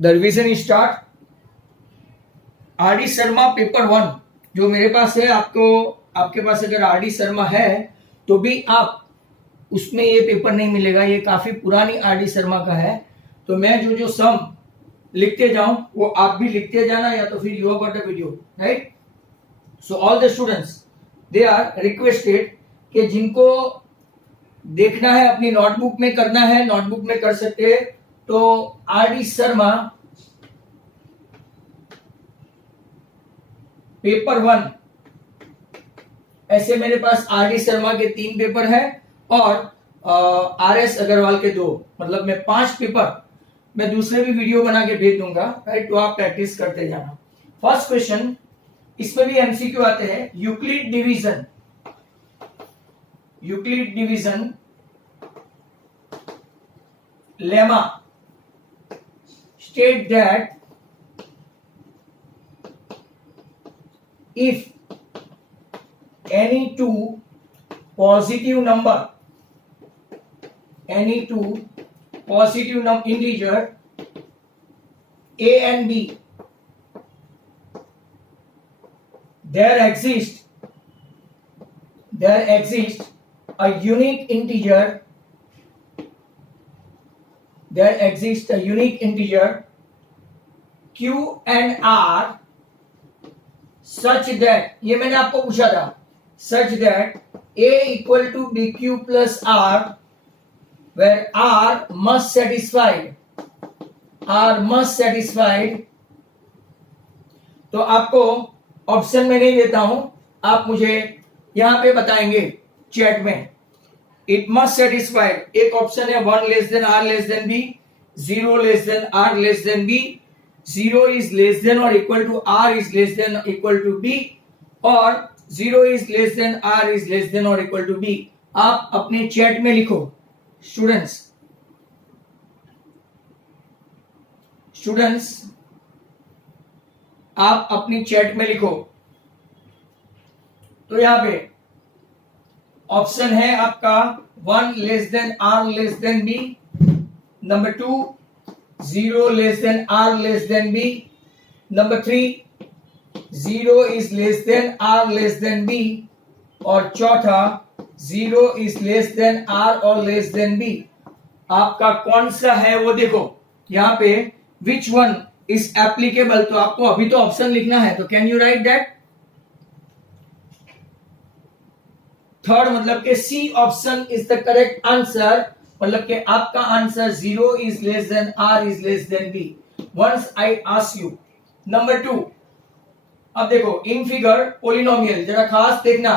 The revision start. R D Sharma paper 1 जो मेरे पास है, आपके पास अगर आर डी शर्मा है तो भी आप उसमें ये पेपर नहीं मिलेगा, ये काफी पुरानी आर डी शर्मा का है। तो मैं जो जो सम लिखते जाऊं वो आप भी लिखते जाना, या तो फिर you got a video, right. So all the students they are requested कि जिनको देखना है अपनी नोटबुक में करना है, नोटबुक में कर सकते हैं। तो आर डी शर्मा पेपर 1, ऐसे मेरे पास आर डी शर्मा के 3 पेपर है और आर एस अग्रवाल के 2, मतलब मैं 5 पेपर मैं दूसरे भी वीडियो बना के भेज दूंगा, राइट। तो आप प्रैक्टिस करते जाना। फर्स्ट क्वेश्चन, इसमें भी एमसीक्यू आते हैं। Euclid division lemma state that if any two positive integer a and b, there exists a unique integer q and r such that, ये मैंने आपको पूछा था, such that a equal to bq plus r where r must satisfied। तो आपको option में नहीं देता हूं, आप मुझे यहां पे बताएंगे चैट में। इट मस्ट सेटिस्फाइड, एक ऑप्शन है 1 less than r less than b, 0 less than r less than b, 0 is less than or equal to r is less than or equal to b, और 0 is less than r is less than or equal to b। आप अपने chat में लिखो students, आप अपनी chat में लिखो। तो यहां पे ऑप्शन है आपका 1 less than r less than b, number 2 0 less than r less than b, number 3 0 is less than r less than b, और चौथा 0 is less than r or less than b। आपका कौन सा है वो देखो यहाँ पे, which one is applicable। तो आपको अभी तो ऑप्शन लिखना है, तो can you write that. Third मतलब कि C option is the correct answer, मतलब कि आपका answer 0 is less than r is less than b once I ask you। Number 2, अब देखो इन फिगर पोलिनोमियल, जरा खास देखना,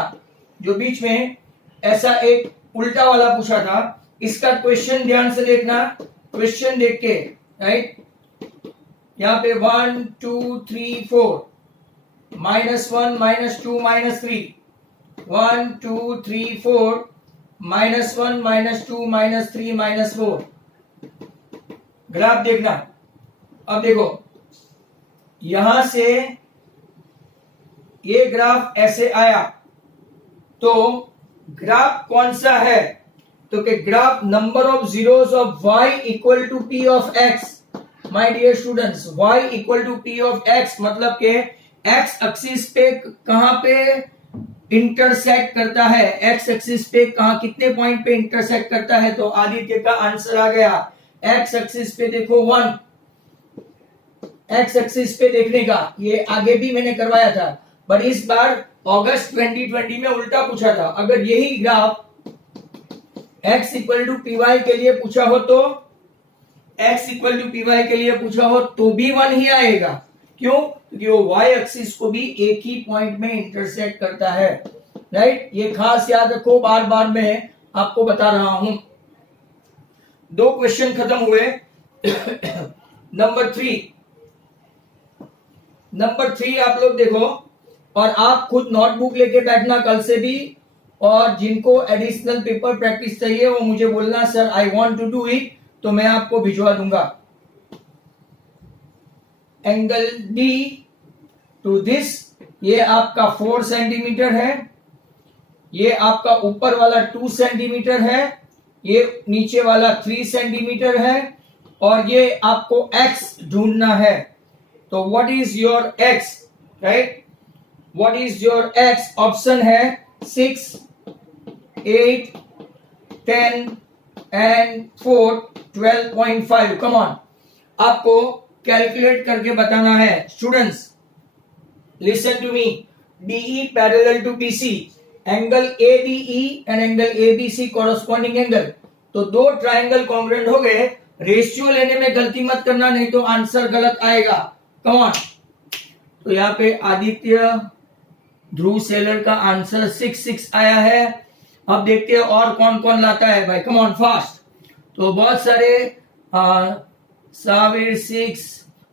जो बीच में ऐसा एक उल्टा वाला पूछा था, इसका क्वेश्चन ध्यान से देखना, क्वेश्चन देख के, राइट। यहाँ पे 1 2 3 4 -1 -2 -3 1 2 3 4 -1 -2 -3 -4, ग्राफ देखना। अब देखो यहां से ये ग्राफ ऐसे आया, तो ग्राफ कौन सा है, तो कि graph number of zeros of y equal to p of x। My dear students, y equal to p of x मतलब के x एक्सिस पे कहां पे इंटरसेक्ट करता है, एक्स एक्सिस पे कहां कितने पॉइंट पे इंटरसेक्ट करता है। तो आदित्य का आंसर आ गया, एक्स एक्सिस पे देखो 1, एक्स एक्सिस पे देखने का, ये आगे भी मैंने करवाया था, पर इस बार अगस्त 2020 में उल्टा पूछा था। अगर यही graph x equal to p y के लिए पूछा हो, तो x equal to p y के लिए पूछा हो तो भी 1 ही आएगा। क्यों? क्योंकि वो y एक्सिस को भी एक ही पॉइंट में इंटरसेक्ट करता है, राइट। ये खास याद रखो, बार बार मैं आपको बता रहा हूं। 2 क्वेश्चन खत्म हुए। नंबर 3 आप लोग देखो, और आप खुद नोटबुक लेके बैठना कल से भी, और जिनको एडिशनल पेपर प्रैक्टिस चाहिए वो मुझे बोलना, sir I want to do it, तो मैं आपको भिजवा दूंगा। एंगल D टू दिस, ये आपका 4 सेंटीमीटर है, ये आपका ऊपर वाला 2 सेंटीमीटर है, ये नीचे वाला 3 सेंटीमीटर है, और ये आपको x ढूंढना है। तो what is your x, right? What is your x? Option है 6, 8, 10 एंड 4, 12.5। कम ऑन, आपको कैलकुलेट करके बताना है। Students listen to me, DE parallel to BC, angle ADE and angle ABC corresponding angle. तो दो ट्राइंगल कॉन्ग्रुएंट हो गए। Ratio लेने में गलती मत करना, नहीं तो आंसर गलत आएगा। कम ऑन, तो यहाँ पे आदित्य ध्रुव सेलर का आंसर 6 आया है। अब देखते हैं और कौन कौन लाता है भाई। कम ऑन फास्ट। तो बहुत सारे साविर 6,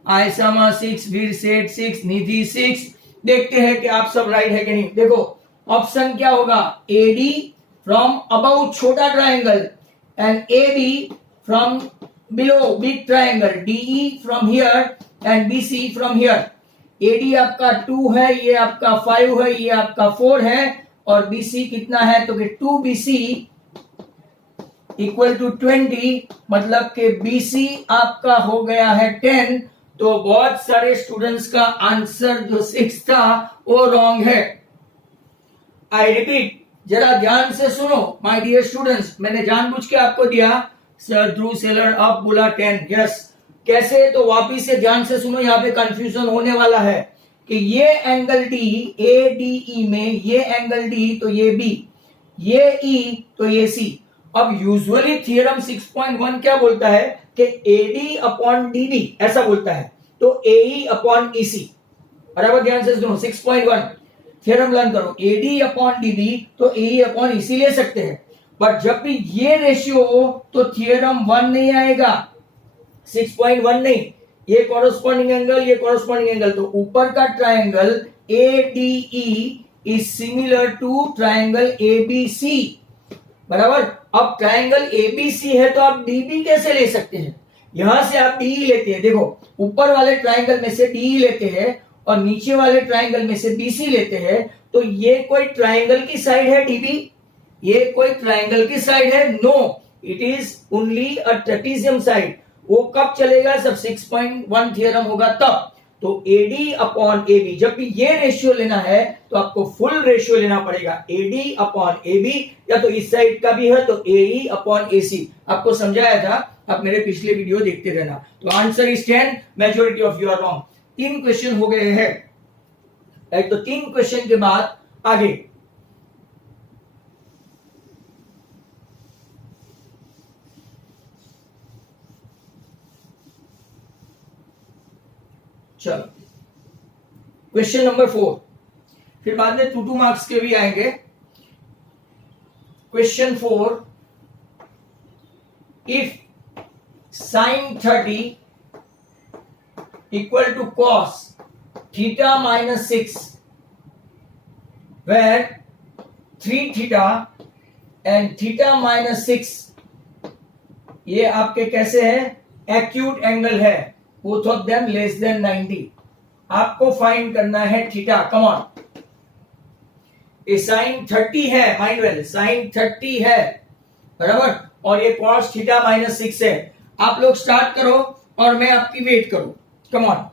आयसामा 6, वीर सेठ 6, निधि 6। देखते हैं कि आप सब राइट है कि नहीं। देखो ऑप्शन क्या होगा, AD फ्रॉम अबाउट छोटा triangle and AB from below big triangle, DE from here and BC from here. AD आपका 2 है, ये आपका 5 है, ये आपका 4 है, और BC कितना है तो कि 2BC इक्वल टू 20, मतलब कि BC आपका हो गया है 10। तो बहुत सारे स्टूडेंट्स का आंसर जो 6 था वो रॉन्ग है। आई रिपीट, जरा ध्यान से सुनो माय डियर स्टूडेंट्स, मैंने जानबूझ के आपको दिया सर ध्रुव सेलर अब बोला 10। यस, कैसे? तो वापिस से ध्यान से सुनो, यहाँ पे कंफ्यूजन होने वाला है कि ये एंगल D ADE में, ये एंगल D तो ये B, ये E तो ये C। अब यूजुअली थियरम 6.1 क्या बोलता है कि AD अपॉन DB ऐसा बोलता है, तो AE अपॉन EC। बराबर ध्यान से सुनो, 6.1 थियरम लर्न करो। AD अपॉन DB तो AE अपॉन EC ले सकते हैं, बट जब भी ये रेशियो हो तो थियरम 1 नहीं आएगा, 6.1 नहीं। ये कॉरस्पॉन्डिंग एंगल, ये कॉरस्पॉन्डिंग एंगल, तो ऊपर का triangle ADE is similar to triangle ABC। बराबर। अब ट्राइंगल ABC है तो आप DB कैसे ले सकते हैं? यहां से आप DE लेते हैं। देखो ऊपर वाले ट्राइंगल में से DE लेते हैं और नीचे वाले ट्राइंगल में से BC लेते हैं, तो ये कोई ट्राइंगल की साइड है DB? ये कोई ट्राइंगल की साइड है? No, it is only a trapezium side. वो कब चलेगा? जब 6.1 थियरम होगा तब। तो AD अपॉन AB, जब भी ये रेशियो लेना है तो आपको फुल रेशियो लेना पड़ेगा। AD अपॉन AB, या तो इस साइड का भी है तो AE अपॉन AC। आपको समझाया था, आप मेरे पिछले वीडियो देखते रहना। तो answer is 10, majority of you are wrong. 3 question हो गए हैं, तो 3 क्वेश्चन के बाद आगे। चलो क्वेश्चन नंबर 4, फिर बाद में 2 मार्क्स के भी आएंगे। Question 4, if sin 30 equal to cos theta minus 6 where 3 theta and theta minus 6 ये आपके कैसे है? एक्यूट एंगल है, both of them less than 90। आपको फाइंड करना है थीटा। कम ऑन, ये sin 30 है, माइंड वेल, sin 30 है, बराबर, और ये cos थीटा माइनस 6 है। आप लोग स्टार्ट करो और मैं आपकी वेट करूं। कम ऑन,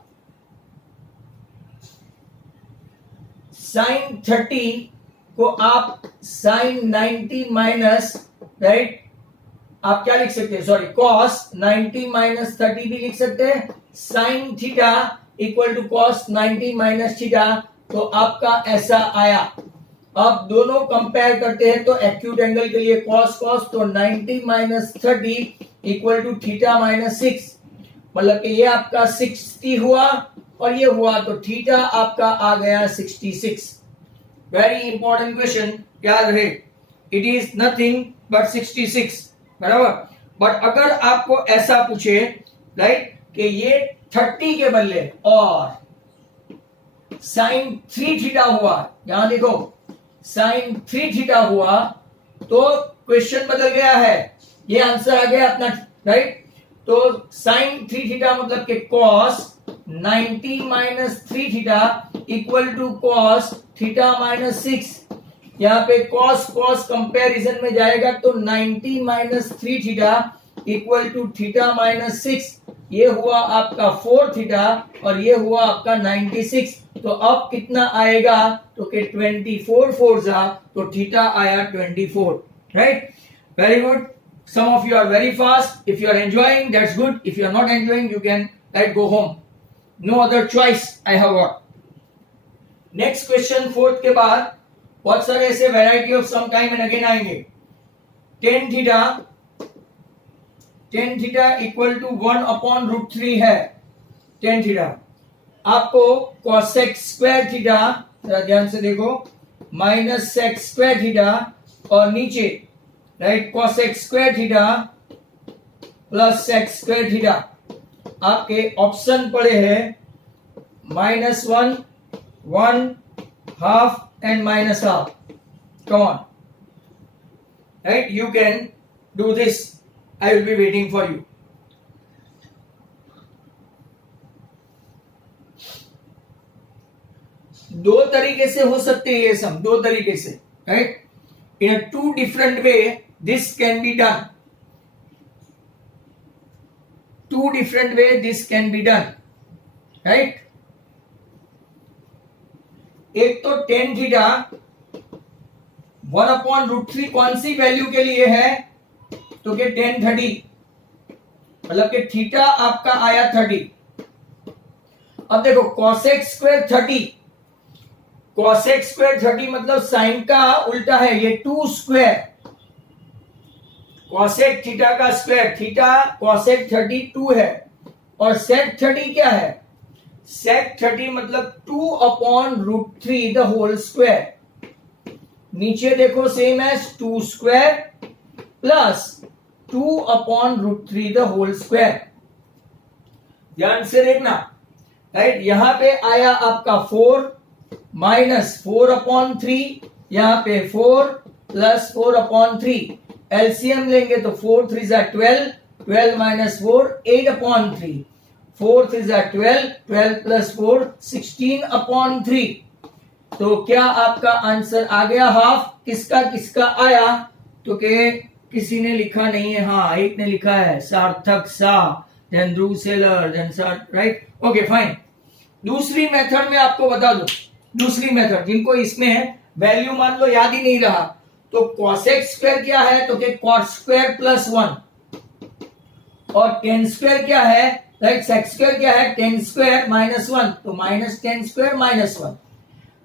sin 30 को आप sin 90 माइनस, राइट, आप क्या लिख सकते हैं? सॉरी, cos 90 माइनस 30 भी लिख सकते हैं। sin theta equal to cos 90 minus theta, तो आपका ऐसा आया। अब दोनों कंपेयर करते हैं तो एक्यूट एंगल के लिए cos तो 90 minus 30 equal to theta minus 6, मतलब कि ये आपका 60 हुआ और ये हुआ, तो थीटा आपका आ गया 66। वेरी इंपॉर्टेंट क्वेश्चन, याद रहे, इट इज नथिंग बट 66, बराबर। बट अगर आपको ऐसा पूछे, राइट, कि ये 30 के बदले और sin 3 थीटा हुआ, यहां देखो sin 3 थीटा हुआ, तो क्वेश्चन बदल गया है, ये आंसर आ गया अपना, राइट। तो sin 3 थीटा मतलब कि cos 90 minus 3 theta equal to cos theta minus 6। यहाँ पे cos कंपैरिजन में जाएगा तो 90 minus 3 theta equal to theta minus 6, ये हुआ आपका 4 थीटा और ये हुआ आपका 96। तो अब कितना आएगा, तो कि 24 4 जा, तो थीटा आया 24, right. Very good, some of you are very fast. If you are enjoying, that's good. If you are not enjoying, you can go home. No other choice I have got. Next question, fourth के बाद बहुत सारे ऐसे variety of sum time and again आएंगे। Tan theta equal to 1/√3 है। Tan theta आपको cosec square theta, जरा ध्यान से देखो, माइनस sec स्क्वायर थीटा और नीचे right cosec square theta plus sec square theta, आपके ऑप्शन पड़े हैं -1, 1, half and minus half. Come on, right? You can do this. I will be waiting for you. दो तरीके से हो सकते हैं ये सम, दो तरीके से, right. In a two different way this can be done, two different way this can be done, right. एक तो टेन थीटा 1/√3 कौन सी वैल्यू के लिए है, तो कि 10/30, मतलब कि थीटा आपका आया 30। अब देखो cosec स्क्वायर 30, cosec स्क्वायर 30 मतलब साइन का उल्टा है, ये 2 स्क्वायर, cosec थीटा का स्क्वायर, थीटा cosec 30 2 है, और sec 30 क्या है, sec 30 मतलब 2/√3 द होल स्क्वायर। नीचे देखो same as 2 square plus 2/√3 the whole square. ध्यान से देखना, राइट। यहां पे आया आपका 4 माइनस 4/3, यहां पे 4 प्लस 4/3, एलसीएम लेंगे तो 4 3 जा 12, 12 माइनस 4 8/3, 4 3 जा 12, 12 प्लस 4 16/3। तो क्या आपका आंसर आ गया हाफ। किसका किसका आया, तो के किसी ने लिखा नहीं है, हाँ एक ने लिखा है सार्थक सा, then Dhruv seller, then right, okay fine. दूसरी मेथड में आपको बता दो, दूसरी मेथड जिनको इसमें वैल्यू मान लो याद ही नहीं रहा, तो cosec स्क्वायर क्या है, तो के cot स्क्वायर प्लस 1, और tan स्क्वायर क्या है, राइट sec स्क्वायर क्या है, tan स्क्वायर माइनस 1, तो minus tan square minus 1।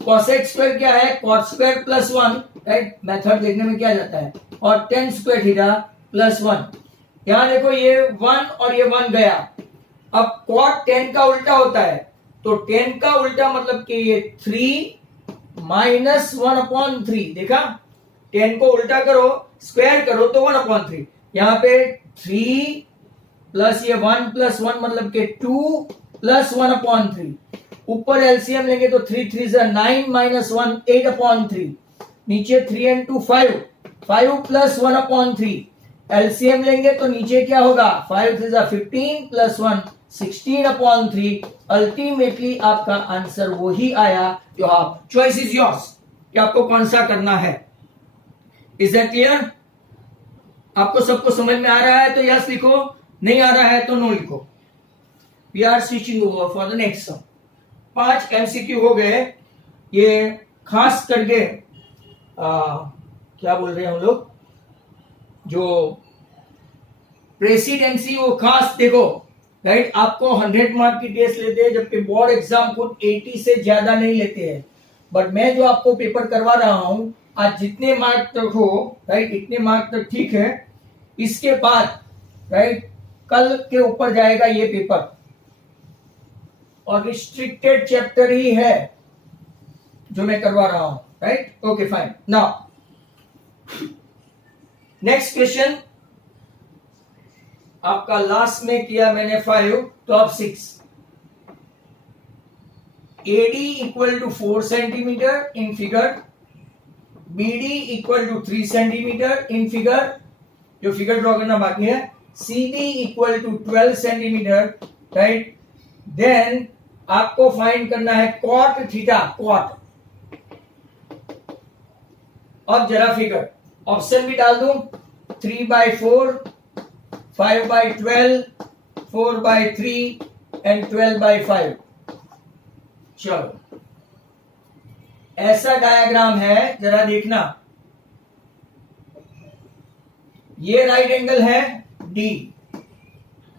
cosec square क्या है, cot square plus 1, right, method देखने में क्या जाता है, और tan स्क्वायर थीटा प्लस 1। यहां देखो ये 1 और ये 1 गया, अब cot tan का उल्टा होता है, तो tan का उल्टा मतलब कि ये 3 माइनस 1/3, देखा, tan को उल्टा करो स्क्वायर करो तो 1/3, यहाँ पे 3 प्लस ये 1 प्लस 1 मतलब के 2 प्लस 1/3, ऊपर एलसीएम लेंगे तो 3 3 जा 9 माइनस 1 8/3, नीचे 3 and 2 5, 5 प्लस 1/3, एलसीएम लेंगे तो नीचे क्या होगा, 5 3 जा 15 प्लस 1 16/3। अल्टीमेटली आपका आंसर वही आया जो आप, चॉइस इज योर्स कि आपको कौन सा करना है। Is that clear? आपको सबको समझ में आ रहा है तो यस लिखो, नहीं आ रहा है तो नो लिखो। We are switching over for the next sum. 5 MCQ हो गए, ये खास करके क्या बोल रहे हैं हम लोग, जो प्रेसिडेंसी वो खास देखो, राइट, आपको 100 मार्क की टेस्ट लेते हैं, जबकि बोर्ड एग्जाम खुद 80 से ज्यादा नहीं लेते हैं। बट मैं जो आपको पेपर करवा रहा हूं, आज जितने मार्क तक हो, राइट, इतने मार्क तक ठीक है, इसके बाद राइट कल के ऊपर जाएगा ये पेपर, और रिस्ट्रिक्टेड चैप्टर ही है जो मैं करवा रहा हूं, right, okay fine. Now next question, आपका लास्ट में किया मैंने 5, तो अब 6। AD equal to 4 centimetre in figure, BD equal to 3 centimetre in figure, जो फिगर ड्रॉ करना बाकी है, CD equal to 12 centimetre, right. Then आपको फाइंड करना है cot थीटा, cot। अब जरा फिगर, ऑप्शन भी डाल दूं, 3/4, 5/12, 4/3 and 12/5. चलो, ऐसा डायग्राम है, जरा देखना। ये राइट एंगल है डी,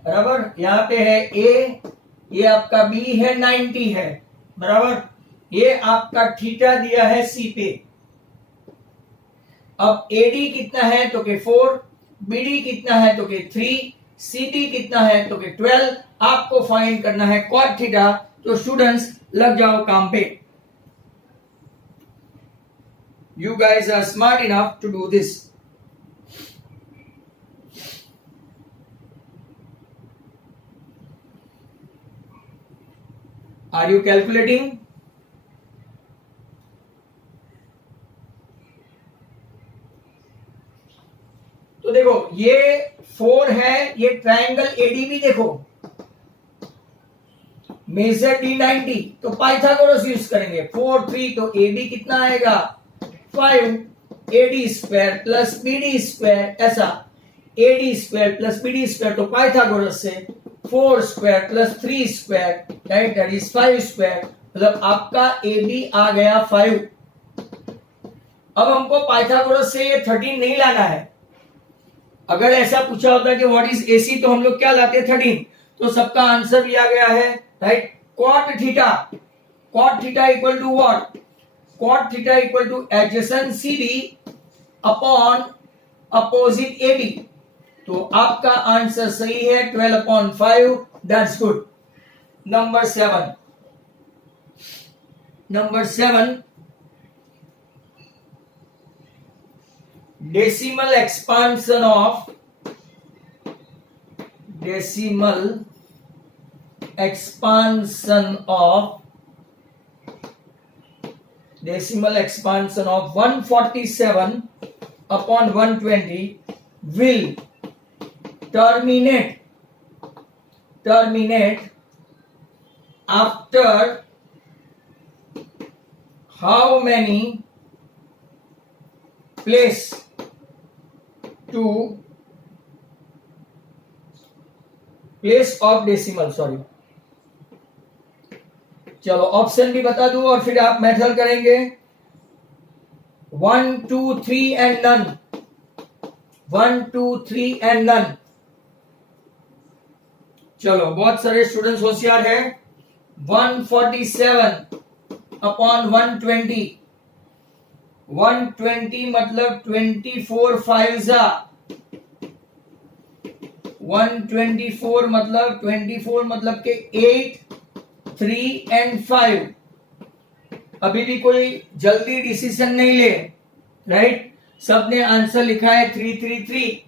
बराबर। यहां पे है ए, ये आपका बी है, 90 है, बराबर। ये आपका थीटा दिया है सी पे। अब एडी कितना है तो के 4, बीडी कितना है तो के 3, सीडी कितना है तो के 12। आपको फाइंड करना है कॉट थीटा। तो स्टूडेंट्स लग जाओ काम पे। You guys are smart enough to do this. Are you calculating? तो देखो, ये 4 है, ये ट्रायंगल एडीबी देखो, मेजर डी 90, तो पाइथागोरस यूज करेंगे। 4 3 तो एडी कितना आएगा 5 AD square plus BD square, ऐसा AD square plus BD square, तो पाइथागोरस से 4 square plus 3 square, right, that is 5 square, मतलब आपका एबी आ गया 5। अब हमको पाइथागोरस से ये 13 नहीं लाना है। अगर ऐसा पूछा होता है कि व्हाट इज एसी, तो हम लोग क्या लाते 13। तो सबका आंसर भी आ गया है, right. Cot theta, cot theta equal to what, cot theta equal to adjacent CD upon opposite AB. तो आपका आंसर सही है 12/5, that's good. Number 7, number 7, decimal expansion of decimal expansion of 147 upon 120 will terminate after how many place of decimal, sorry. चलो option भी बता दूं और फिर आप मेथड करेंगे। 1 2 3 एंड नन, 1 2 3 एंड नन। चलो, बहुत सारे स्टूडेंट्स होशियार है। 147 अपॉन 120, 120 मतलब 24 5 124 मतलब के 8 3 एंड 5। अभी भी कोई जल्दी डिसीजन नहीं ले, राइट। सबने आंसर लिखा है 333।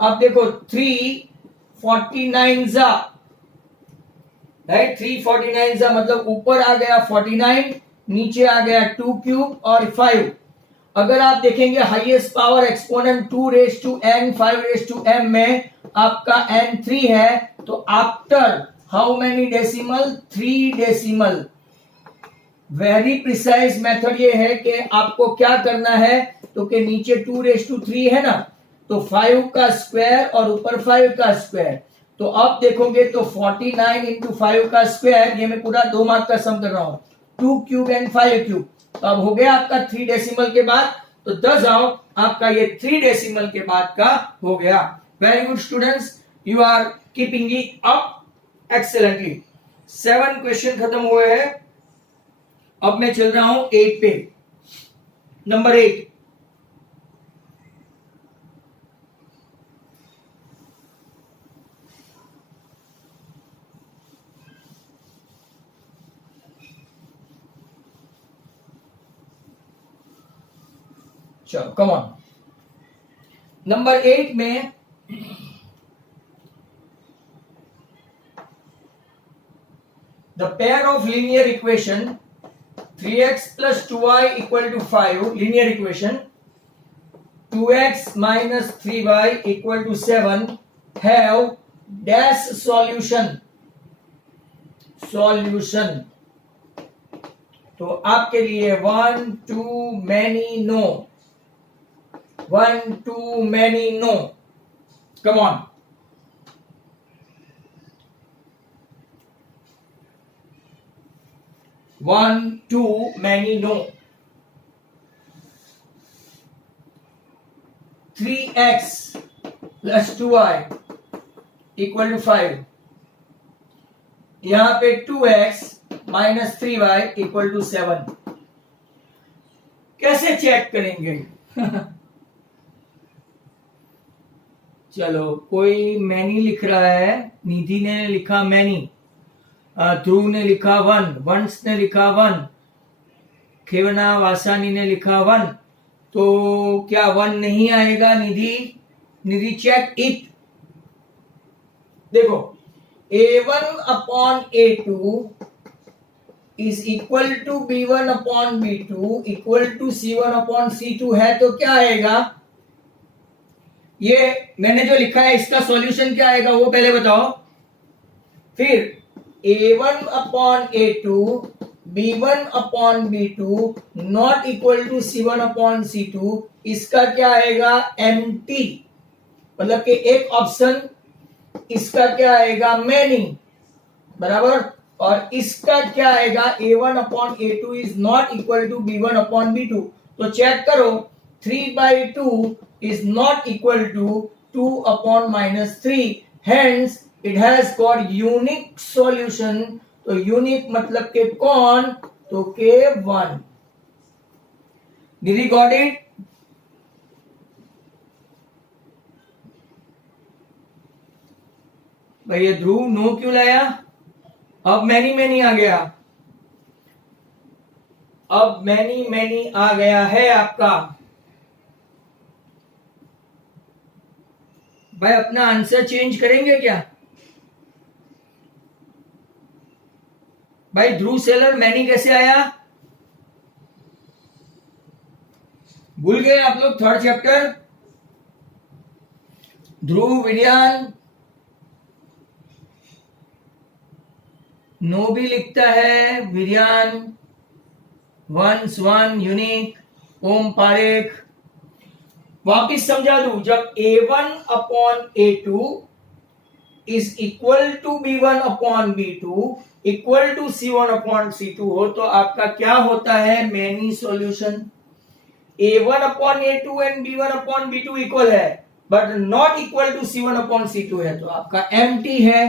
अब देखो 349 राइट, 349 मतलब ऊपर आ गया 49, नीचे आ गया 2 क्यूब और 5। अगर आप देखेंगे highest power exponent 2 raise to n 5 raise to m में आपका n 3 है, तो after how many decimal 3 decimal. Very precise method ये है कि आपको क्या करना है, तो कि नीचे 2 रेज टू 3 है ना, तो 5 का स्क्वायर और ऊपर 5 का स्क्वायर। तो अब देखोगे तो 49 इंटू 5 का स्क्वायर, ये मैं पूरा 2 मार्क का सम कर रहा हूं, 2 क्यूब एंड 5 क्यूब। तो अब हो गया आपका 3 डेसिमल के बाद, तो 10 आओ आपका ये 3 डेसिमल के बाद का हो गया। Very good students, you are keeping it up excellently. 7 question खत्म हुए हैं। अब मैं चल रहा हूं 8 पे। नंबर 8, चलो कम ऑन। नंबर 8 में the pair of linear equation 3x plus 2y equal to 5, linear equation 2x minus 3y equal to 7 have dash solution। तो आपके लिए 1 2 many no, 1 2 many no, come on। 1 2 many no. 3x plus 2y equal to 5. यहां पे 2x minus 3y equal to 7. कैसे check करेंगे? चलो, कोई many लिख रहा है, निधि ने लिखा मैनी, ध्रुव ने लिखा 1, वंश ने लिखा 1, खेवना वासानी ने लिखा 1. तो क्या 1 नहीं आएगा? Nidhi check it. देखो, a1 upon a2 is equal to b1 upon b2 equal to c1 upon c2 है, तो क्या आएगा? ये मैंने जो लिखा है इसका सॉल्यूशन क्या आएगा वो पहले बताओ. फिर a1 upon a2 b1 upon b2 not equal to c1 upon c2, इसका क्या आएगा? empty. मतलब कि एक ऑप्शन, इसका क्या आएगा? many. बराबर. और इसका क्या आएगा? a1 upon a2 is not equal to b1 upon b2. तो चेक करो, 3/2 is not equal to 2 upon minus 3. Hence, it has got unique solution. तो unique मतलब के कौन? तो के 1. Did you got it? भैया ध्रुव नो क्यों लाया? अब मैनी आ गया. अब मैनी आ गया है आपका. भाई अपना आंसर चेंज करेंगे क्या? भाई ध्रुव सेलर मैनी कैसे आया? भूल गए आप लोग थर्ड चैप्टर? ध्रुव, विरियान नो भी लिखता है, विरियान, वंस 1, यूनिक, ओम पारेख. वापिस समझा दूं, जब a1 upon a2 is equal to b1 upon b2 equal to c1 upon c2 हो, तो आपका क्या होता है? Many solution. a1 upon a2 and b1 upon b2 equal है, but not equal to c1 upon c2 है, तो आपका एम्प्टी है.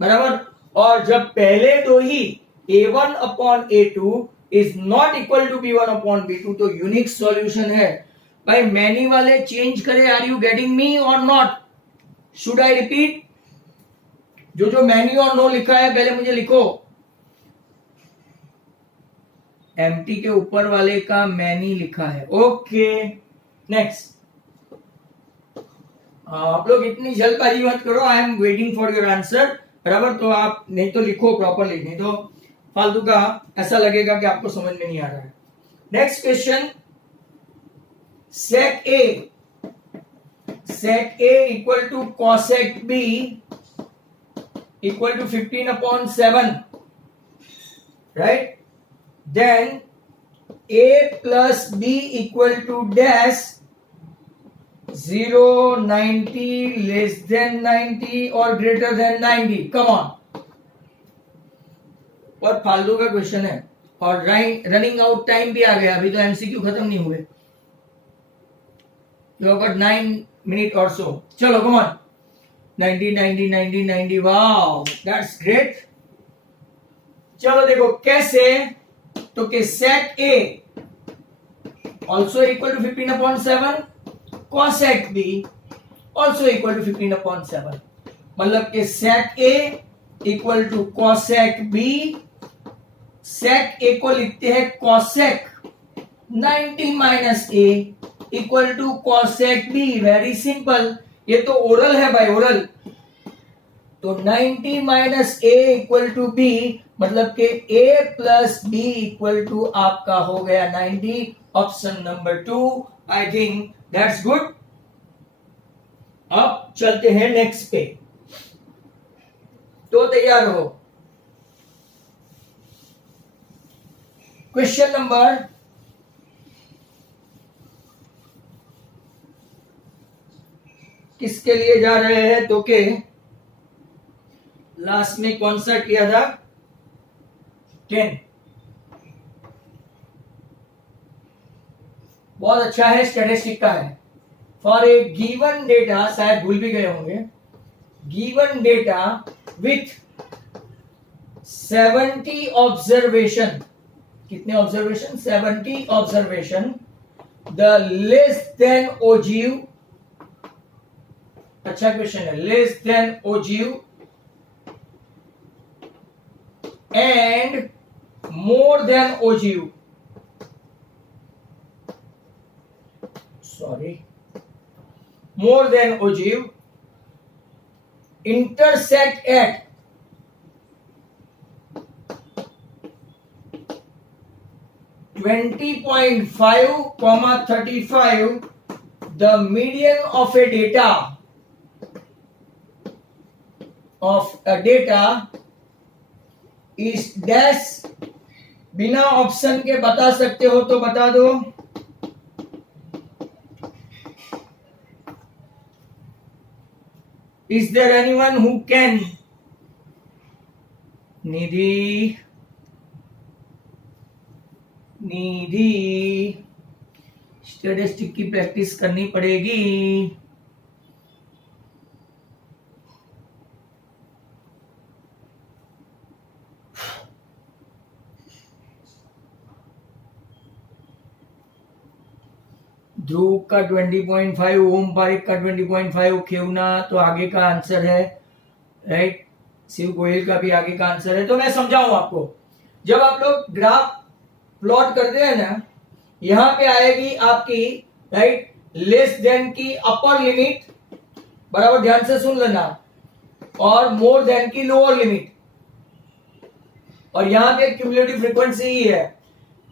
बराबर. और जब पहले दो ही a1 upon a2 is not equal to b1 upon b2, तो यूनिक सॉल्यूशन है. भाई मैनी वाले चेंज करे. आर यू गेटिंग मी और नॉट? Should I repeat? जो मैनी और नो लिखा है पहले मुझे लिखो. एम्प्टी के ऊपर वाले का मैनी लिखा है. Okay, next. आप लोग इतनी जल्दबाजी मत करो. I am waiting for your answer. बराबर. तो आप नहीं तो लिखो प्रॉपरली, नहीं तो फालतू का ऐसा लगेगा कि आपको समझ में नहीं आ रहा है. Next question. sec A equal to cosec B equal to 15 upon 7, right? Then A plus B equal to dash 0, 90, less than 90 or greater than 90. Come on. और फालतू का क्वेश्चन है. और रनिंग आउट टाइम भी आ गया. अभी तो एमसीक्यू खत्म नहीं हुए. You have got 9 minutes or so. चलो, come on. 90, 90, 90, 90. Wow, that's great. चलो देखो कैसे. तो कि sec A also equal to 15 upon 7, cosec B also equal to 15 upon 7. मतलब कि sec A equal to cosec B. sec A को लिखते हैं cosec 90 minus A equal to cosec B. Very simple. ये तो ओरल है भाई, ओरल. तो 90 minus A equal to B, मतलब कि A plus B equal to आपका हो गया 90. Option number 2. I think that's good. अब चलते हैं नेक्स्ट पे. तो तैयार हो. क्वेश्चन नंबर किसके लिए जा रहे हैं? तो के लास्ट में कौन सा किया था? 10. बहुत अच्छा है, स्टैटिस्टिक का है। फॉर ए गिवन डेटा, शायद भूल भी गए होंगे, गिवन डेटा विथ 70 ऑब्जर्वेशन, कितने observation? 70 observation, the less than ogive, अच्छा क्वेश्चन है, less than ogive and more than ogive, sorry, more than ogive intersect at 20.5, 35, the median of a data is dash, बिना option के बता सकते हो तो बता दो। Is there anyone who can? Nidhi, statistic की प्रैक्टिस करनी पड़ेगी। ध्रुव का 20.5, ओम पारिक का 20.5, खेवना तो आगे का आंसर है, राइट। शिव गोयल का भी आगे का आंसर है। तो मैं समझाऊं आपको, जब आप लोग ग्राफ प्लॉट करते हैं ना, यहां पे आएगी आपकी, राइट, लेस देन की अपर लिमिट, बराबर ध्यान से सुन लेना, और मोर देन की लोअर लिमिट, और यहां पे क्यूमुलेटिव फ्रीक्वेंसी ही है।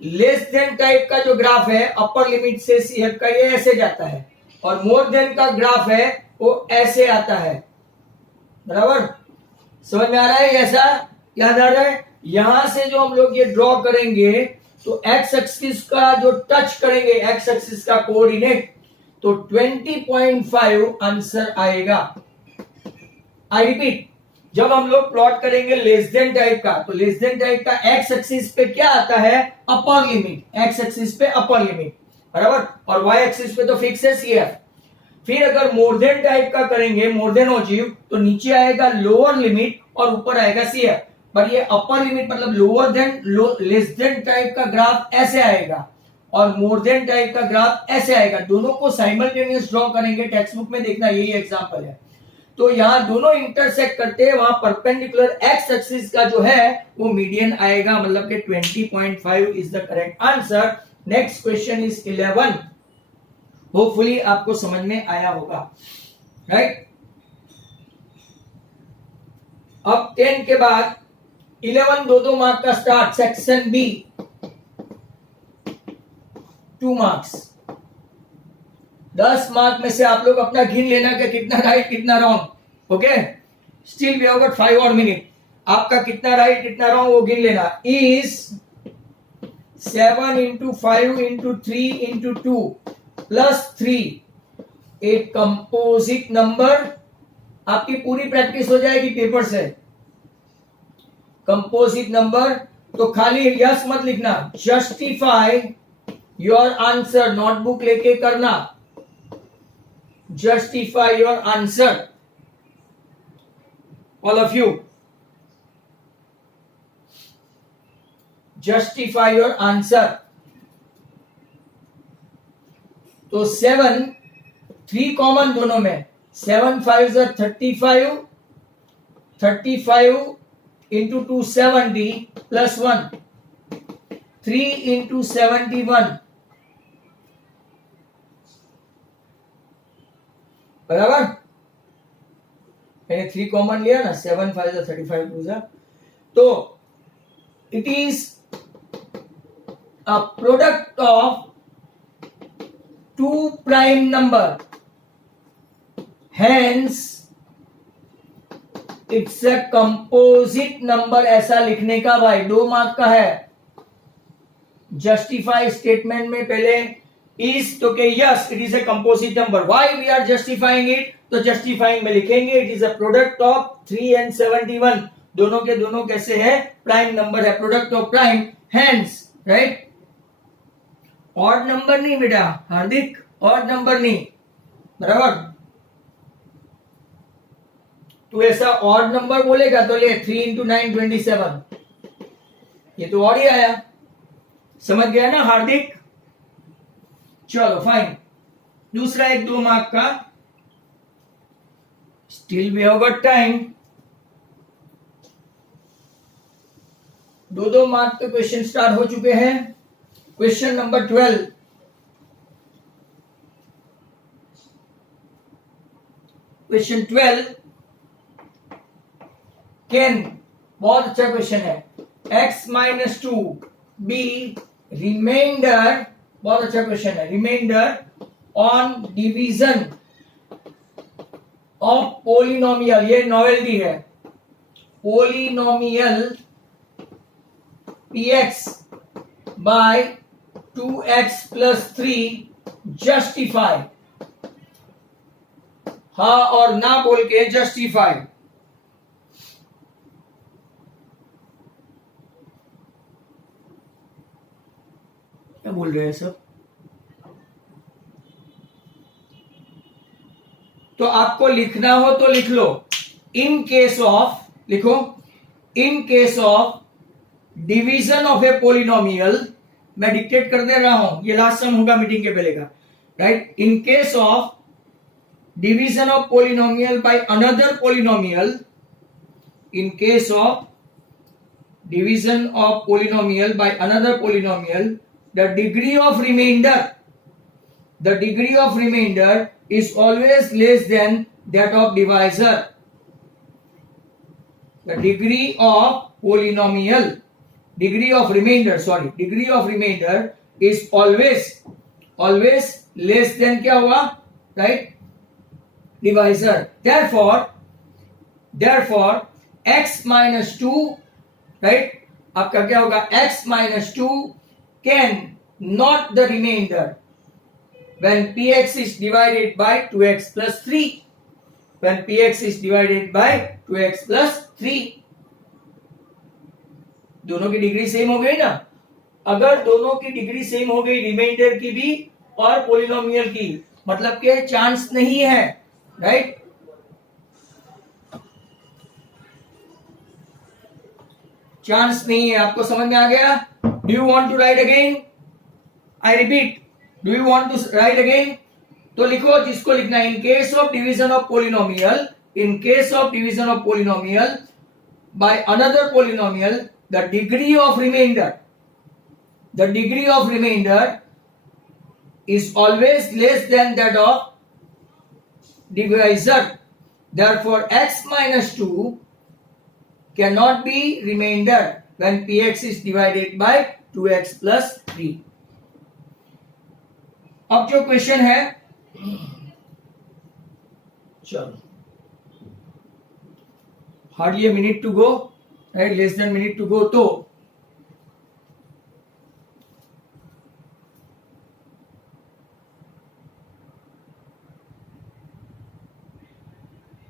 लेस देन टाइप का जो ग्राफ है अपर लिमिट से सीएफ का, ये ऐसे जाता है, और मोर देन का ग्राफ है वो ऐसे आता है, बराबर समझ में आ रहा है? ऐसा याद आ रहा है? यहां से जो हम लोग ये ड्रॉ करेंगे तो एक्स एक्सिस का जो टच करेंगे, एक्स एक्सिस का कोऑर्डिनेट, तो 20.5 आंसर आएगा। आई रिपीट, जब हम लोग प्लॉट करेंगे लेस देन टाइप का, तो लेस देन टाइप का एक्स एक्सिस पे क्या आता है? अपर लिमिट, एक्स एक्सिस पे अपर लिमिट, बराबर, और वाई एक्सिस पे तो फिक्स है सीएफ। फिर अगर मोर देन टाइप का करेंगे, मोर देन ओजीव, तो नीचे आएगा लोअर लिमिट और ऊपर आएगा सीएफ। पर ये अपर लिमिट मतलब lower than, less than type का ग्राफ ऐसे आएगा, और मोर देन टाइप का ग्राफ ऐसे आएगा। दोनों को साइमल्टेनियस ड्रॉ करेंगे, टेक्स्ट बुक में देखना, यही एग्जांपल है। तो यहां दोनों इंटरसेक्ट करते हैं, वहां परपेंडिकुलर एक्स एक्सिस का जो है वो मीडियन आएगा, मतलब कि 20.5 is the correct answer. Next question is 11। Hopefully आपको समझ में आया होगा, राइट। अब 10 के बाद 11 दो मार्क का start, section B 2 marks. 10 mark में से आप लोग अपना गिन लेना कि कितना राइट कितना wrong, okay. Still we have got 5 और मिनट, आपका कितना राइट कितना रॉन्ग वो गिन लेना। Is 7 into 5 into 3 into 2 plus 3 A composite number? आपकी पूरी प्रैक्टिस हो जाएगी पेपर से। कंपोजिट नंबर, तो खाली यस मत लिखना, जस्टिफाई योर आंसर, नोटबुक लेके करना, justify your answer, all of you justify your answer। तो 7, 3 कॉमन दोनों में, 7 5 35, 35 into 2 70 plus 1, 3 into 71, बराबर। मैंने 3 कॉमन लिया ना, 7 5 35 2 तो it is a product of 2 prime number, hence it's a composite number. ऐसा लिखने का भाई 2 मार्क का है। जस्टिफाई स्टेटमेंट में पहले इज तो के yes it is a composite number, why we are justifying it, तो जस्टिफाइंग में लिखेंगे it is a product of 3 and 71, दोनों के दोनों कैसे है? प्राइम नंबर है, product of prime, hence, right. Odd number नहीं बेटा हार्दिक, ऑड नंबर नहीं, बराबर। तू ऐसा ऑड नंबर बोलेगा तो ले 3 इंटू 9 27, ये तो ऑड ही आया, समझ गया ना हार्दिक। चलो फाइन, दूसरा एक 2 मार्क का, still we have got time. 2 mark के क्वेश्चन स्टार्ट हो चुके हैं। क्वेश्चन नंबर 12, क्वेश्चन 12 कैन, बहुत अच्छा क्वेश्चन है, x माइनस 2 बी रिमाइंडर, बहुत अच्छा क्वेश्चन है, remainder on division of polynomial, ये नॉवेल्टी है, polynomial px by 2x plus 3 justify, हाँ और ना बोल के जस्टिफाई। क्या बोल रहे हैं सब? तो आपको लिखना हो तो लिख लो, इन केस ऑफ, लिखो इन case of division of A polynomial, मैं डिक्टेट कर दे रहा हूं, ये लास्ट सम होगा मीटिंग के पहले का, right. In case of division of polynomial by another polynomial, in case of division of polynomial by another polynomial, the degree of remainder is always less than that of divisor. The degree of polynomial, degree of remainder is always less than क्या हुआ, right, divisor. Therefore x minus 2, right, आपका क्या होगा, x minus 2 can not the remainder when px is divided by 2x plus 3, when px is divided by 2x plus 3, दोनों की degree same हो गई ना। अगर दोनों की डिग्री सेम हो गई, रिमाइंडर की भी और पोलिनोमियल की, मतलब के चांस नहीं है, राइट। चांस नहीं है, आपको समझ में आ गया? Do you want to write again? I repeat, do you want to write again? तो लिखो जिसको लिखना है, in case of division of polynomial, in case of division of polynomial by another polynomial, the degree of remainder is always less than that of divisor. Therefore x minus 2 cannot be remainder when px is divided by 2x plus 3. अब जो question है, चलो hardly a minute to go, right, less than minute to go, तो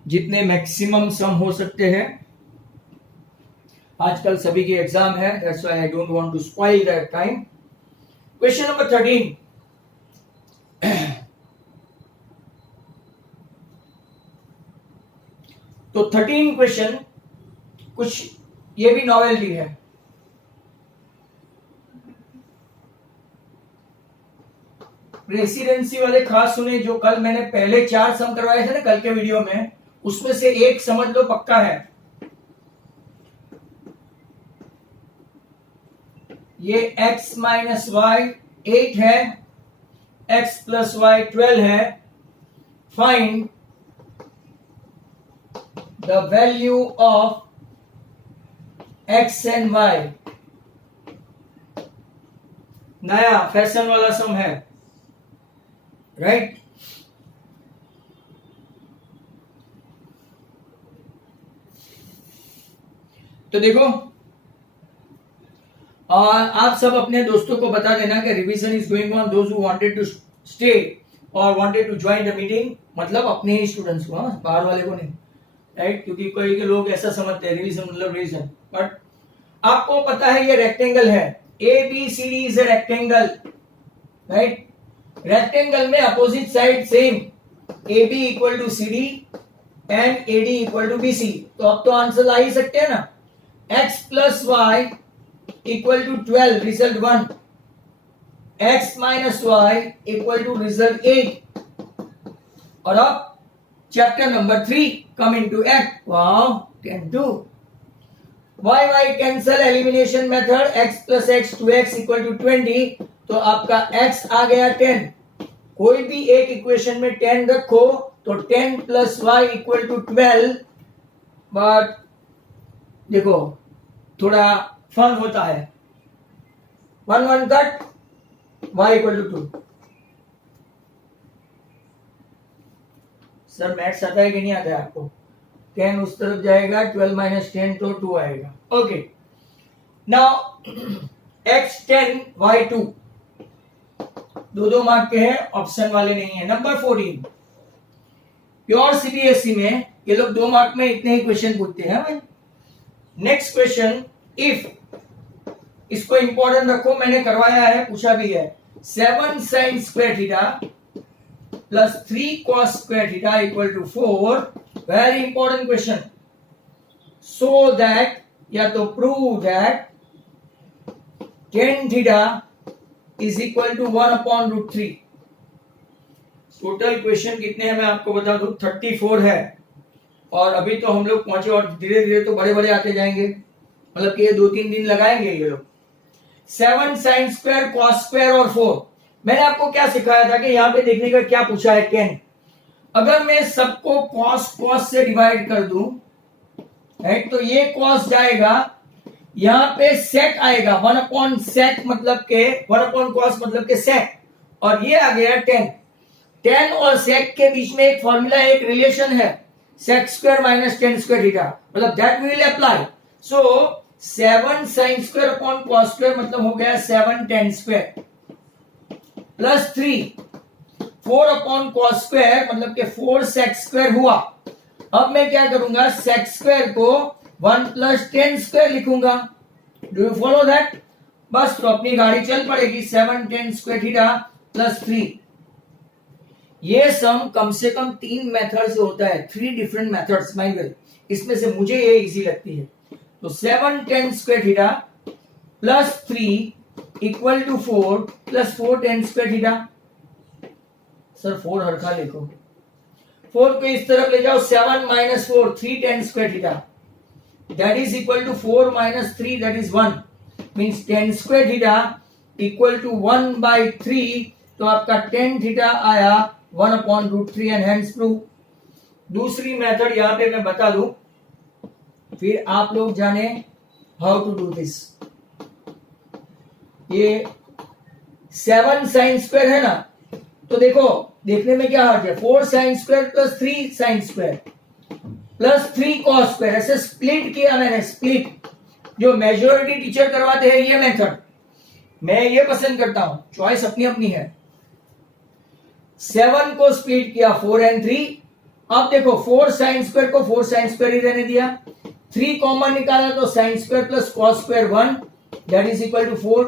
जितने maximum सम हो सकते हैं, आजकल सभी के एग्जाम है, that's why I don't want to spoil that time. Question number 13, तो 13 क्वेश्चन कुछ ये भी नॉवेल्टी है। रेसिडेंसी वाले खास सुने, जो कल मैंने पहले 4 सम करवाए थे ना कल के वीडियो में, उसमें से एक समझ लो पक्का है, ये x माइनस वाई 8 है, x प्लस वाई 12 है, find the value of x and y। नया फैशन वाला सम है, राइट। तो देखो, और आप सब अपने दोस्तों को बता देना कि revision is going on, those who wanted to stay और wanted to join the meeting, मतलब अपने ही स्टूडेंट्स को, बाहर वाले को नहीं, राइट। क्योंकि कोई के लोग ऐसा समझते हैं रिवीजन मतलब रिवीजन, बट आपको पता है ये रेक्टेंगल है, A B C D is a rectangle, right. Rectangle में opposite side same, A B equal to C D and A D equal to B C, तो अब तो आंसर ला ही सकते हैं ना। x plus y equal to 12 result 1, x minus y equal to result 8। और अब chapter number 3 come into act. Wow 10-2। y cancel elimination method, x plus x 2x equal to 20, तो आपका x आ गया 10। कोई भी एक इक्वेशन में 10 रखो तो 10 plus y equal to 12, but देखो थोड़ा फन होता है, 1 cut, y equal to 2। Sir maths आता है कि नहीं आता है आपको? 10 उस तरफ जाएगा, 12 माइनस 10 तो 2 आएगा। ओके, नाउ x 10 y 2, दो मार्क के हैं, ऑप्शन वाले नहीं है। नंबर 14, प्योर सीबीएसई में ये लोग 2 मार्क में इतने ही क्वेश्चन पूछते हैं भाई। नेक्स्ट क्वेश्चन, इफ, इसको इंपॉर्टेंट रखो, मैंने करवाया है, पूछा भी है। 7 sin square theta plus 3 cos square theta equal to 4, very important question. So that, या तो prove that tan theta is equal to 1/√3। Total question कितने हैं मैं आपको बता दूं, 34 है, और अभी तो हम लोग पहुंचे और धीरे धीरे तो बड़े बड़े आते जाएंगे, मतलब कि ये 2-3 दिन लगाएंगे ये लोग। 7 sin स्क्वायर cos स्क्वायर और 4, मैंने आपको क्या सिखाया था कि यहाँ पे देखने का क्या पूछा है, 10। अगर मैं सबको cos से डिवाइड कर दूं, राइट, तो ये cos जाएगा, यहाँ पे sec आएगा, 1/sec मतलब के 1/cos मतलब के sec, और ये आ गया 10। 10 और sec के बीच में एक फॉर्मूला, एक रिलेशन है, sec square minus tan square theta, मतलब that we will apply. So 7 sin square upon cos square मतलब हो गया 7 tan square, plus 3 4/cos square मतलब के 4 sec स्क्वायर हुआ। अब मैं क्या करूंगा, sec स्क्वायर को 1 प्लस tan स्क्वायर लिखूंगा। Do you follow that? बस तो अपनी गाड़ी चल पड़ेगी, 7 tan स्क्वायर थीटा प्लस 3। ये सम कम से कम 3 मेथड से होता है, 3 डिफरेंट मेथड्स माय वेल, इसमें से मुझे ये इजी लगती है। तो 7 tan square theta plus 3 equal to 4 plus 4 tan square theta. Sir 4 हरखा लिखो, 4 को इस तरफ ले जाओ, 7 minus 4 3 tan square theta, that is equal to 4 minus 3 that is 1, means tan square theta equal to 1/3, तो आपका tan थीटा आया 1/√3 एंड हेंस प्रूव। दूसरी मेथड यहां पे मैं बता दूं, फिर आप लोग जाने हाउ टू डू दिस। ये 7 sin स्क्वायर है ना, तो देखो देखने में क्या हर्ज है, 4 sin square plus 3 sin square plus 3 cos square, ऐसे स्प्लिट किया मैंने, स्प्लिट। जो मेजॉरिटी टीचर करवाते हैं ये मेथड, मैं ये पसंद करता हूं, चॉइस अपनी अपनी है। 7 को स्प्लिट किया 4 एंड 3। अब देखो 4 sin स्क्वायर को 4 sin स्क्वायर ही रहने दिया, 3 कॉमन निकाला तो sin square plus cos square 1 that is equal to 4।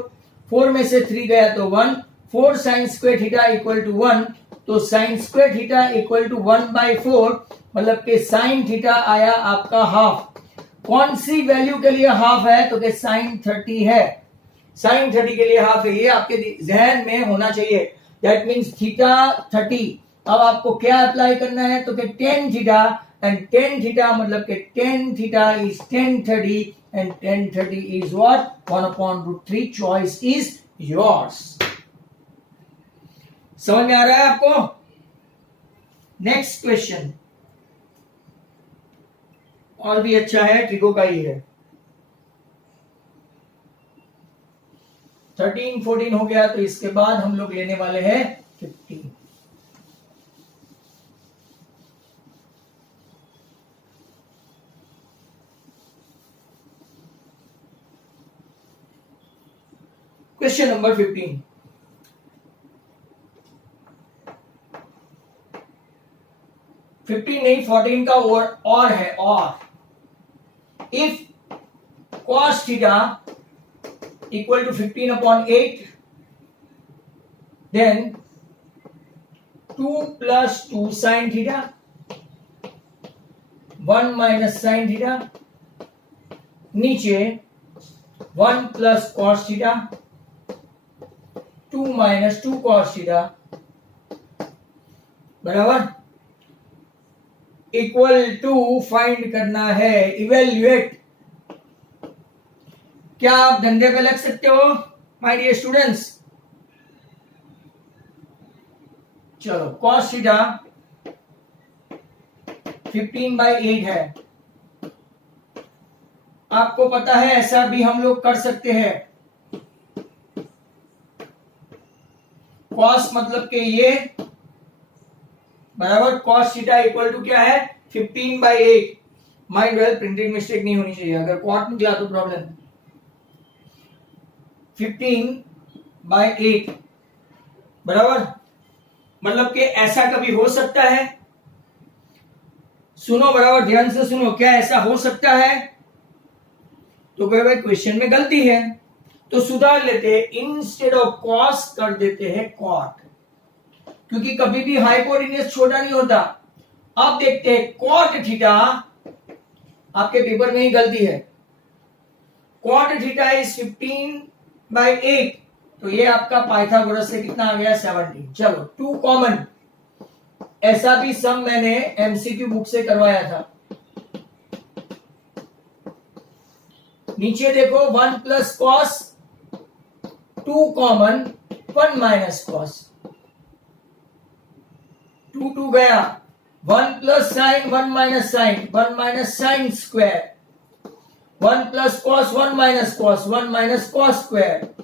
4 में से 3 गया तो 1, 4 sin square theta equal to 1, तो sin square theta equal to 1/4 मतलब कि sin थीटा आया आपका हाफ। कौन सी वैल्यू के लिए हाफ है, तो कि sin 30 है, sin 30 के लिए हाफ है, ये आपके जहन में होना चाहिए। That means theta 30। अब आपको क्या अप्लाई करना है, तो कि tan theta, and tan theta मतलब कि tan theta is tan 30 and tan 30 is what 1/√3। Choice is yours. समझ में आ रहा है आपको? नेक्स्ट क्वेश्चन और भी अच्छा है, ट्रिको का ही है। 13 14 हो गया, तो इसके बाद हम लोग लेने वाले हैं 15। क्वेश्चन नंबर 15, नहीं 14 का और है, और if cos theta equal to 15/8, then 2 plus 2 sine theta, 1 minus sine theta, नीचे 1 plus cos theta, 2 minus 2 cos theta, बराबर इक्वल टू फाइंड करना है इवेल्युएट। क्या आप धंधे पे लग सकते हो माय डियर स्टूडेंट्स? चलो कॉस थीटा 15/8 है। आपको पता है ऐसा भी हम लोग कर सकते हैं। कॉस मतलब के ये बराबर कॉस थीटा इक्वल टू क्या है 15/8। माइंड वेल प्रिंटिंग मिस्टेक नहीं होनी चाहिए, अगर कॉट निकला तो प्रॉब्लम। 15/8 बराबर मतलब कि ऐसा कभी हो सकता है? सुनो बराबर ध्यान से सुनो, क्या ऐसा हो सकता है? तो कहे भाई क्वेश्चन में गलती है, तो सुधार लेते हैं, इंस्टेड ऑफ कॉस कर देते हैं कॉट, क्योंकि कभी भी हाइपोटेन्यूज छोटा नहीं होता। अब देखते हैं कॉट थीटा, आपके पेपर में ही गलती है। कॉट थीटा इज 15/8, तो ये आपका पाइथागोरस से कितना आ गया 70। चलो 2 कॉमन, ऐसा भी सम मैंने एमसीक्यू बुक से करवाया था। नीचे देखो 1 plus cos, 2 common, 1 minus cos, 2 गया, 1 plus sine 1 minus sine, 1 minus sine square, 1 plus cos 1 minus cos, 1 minus cos square,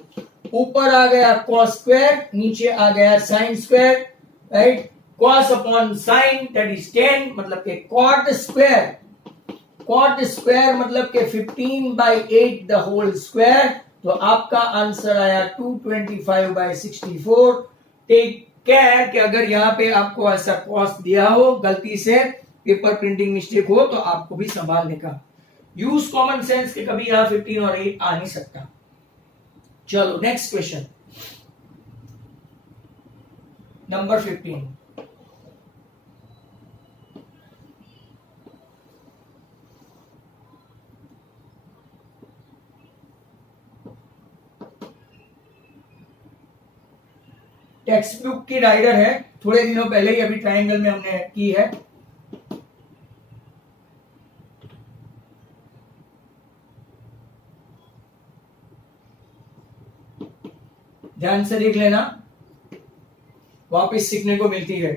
ऊपर आ गया कॉस स्क्वायर, नीचे आ गया sine square, right. Cos upon sine that is 10, मतलब के कॉट स्क्वायर, कॉट स्क्वायर मतलब के 15/8 द होल स्क्वायर। तो आपका आंसर आया 225/64। टेक केयर कि अगर यहाँ पे आपको ऐसा कॉस दिया हो, गलती से पेपर प्रिंटिंग मिस्टेक हो, तो आपको भी संभालने का। यूज कॉमन सेंस के कभी यहाँ 15 और 8 आ नहीं सकता। चलो next question number 15। Text book की राइडर है, थोड़े दिनों पहले ही अभी ट्रायंगल में हमने की है। ध्यान से देख लेना, वापस सीखने को मिलती है।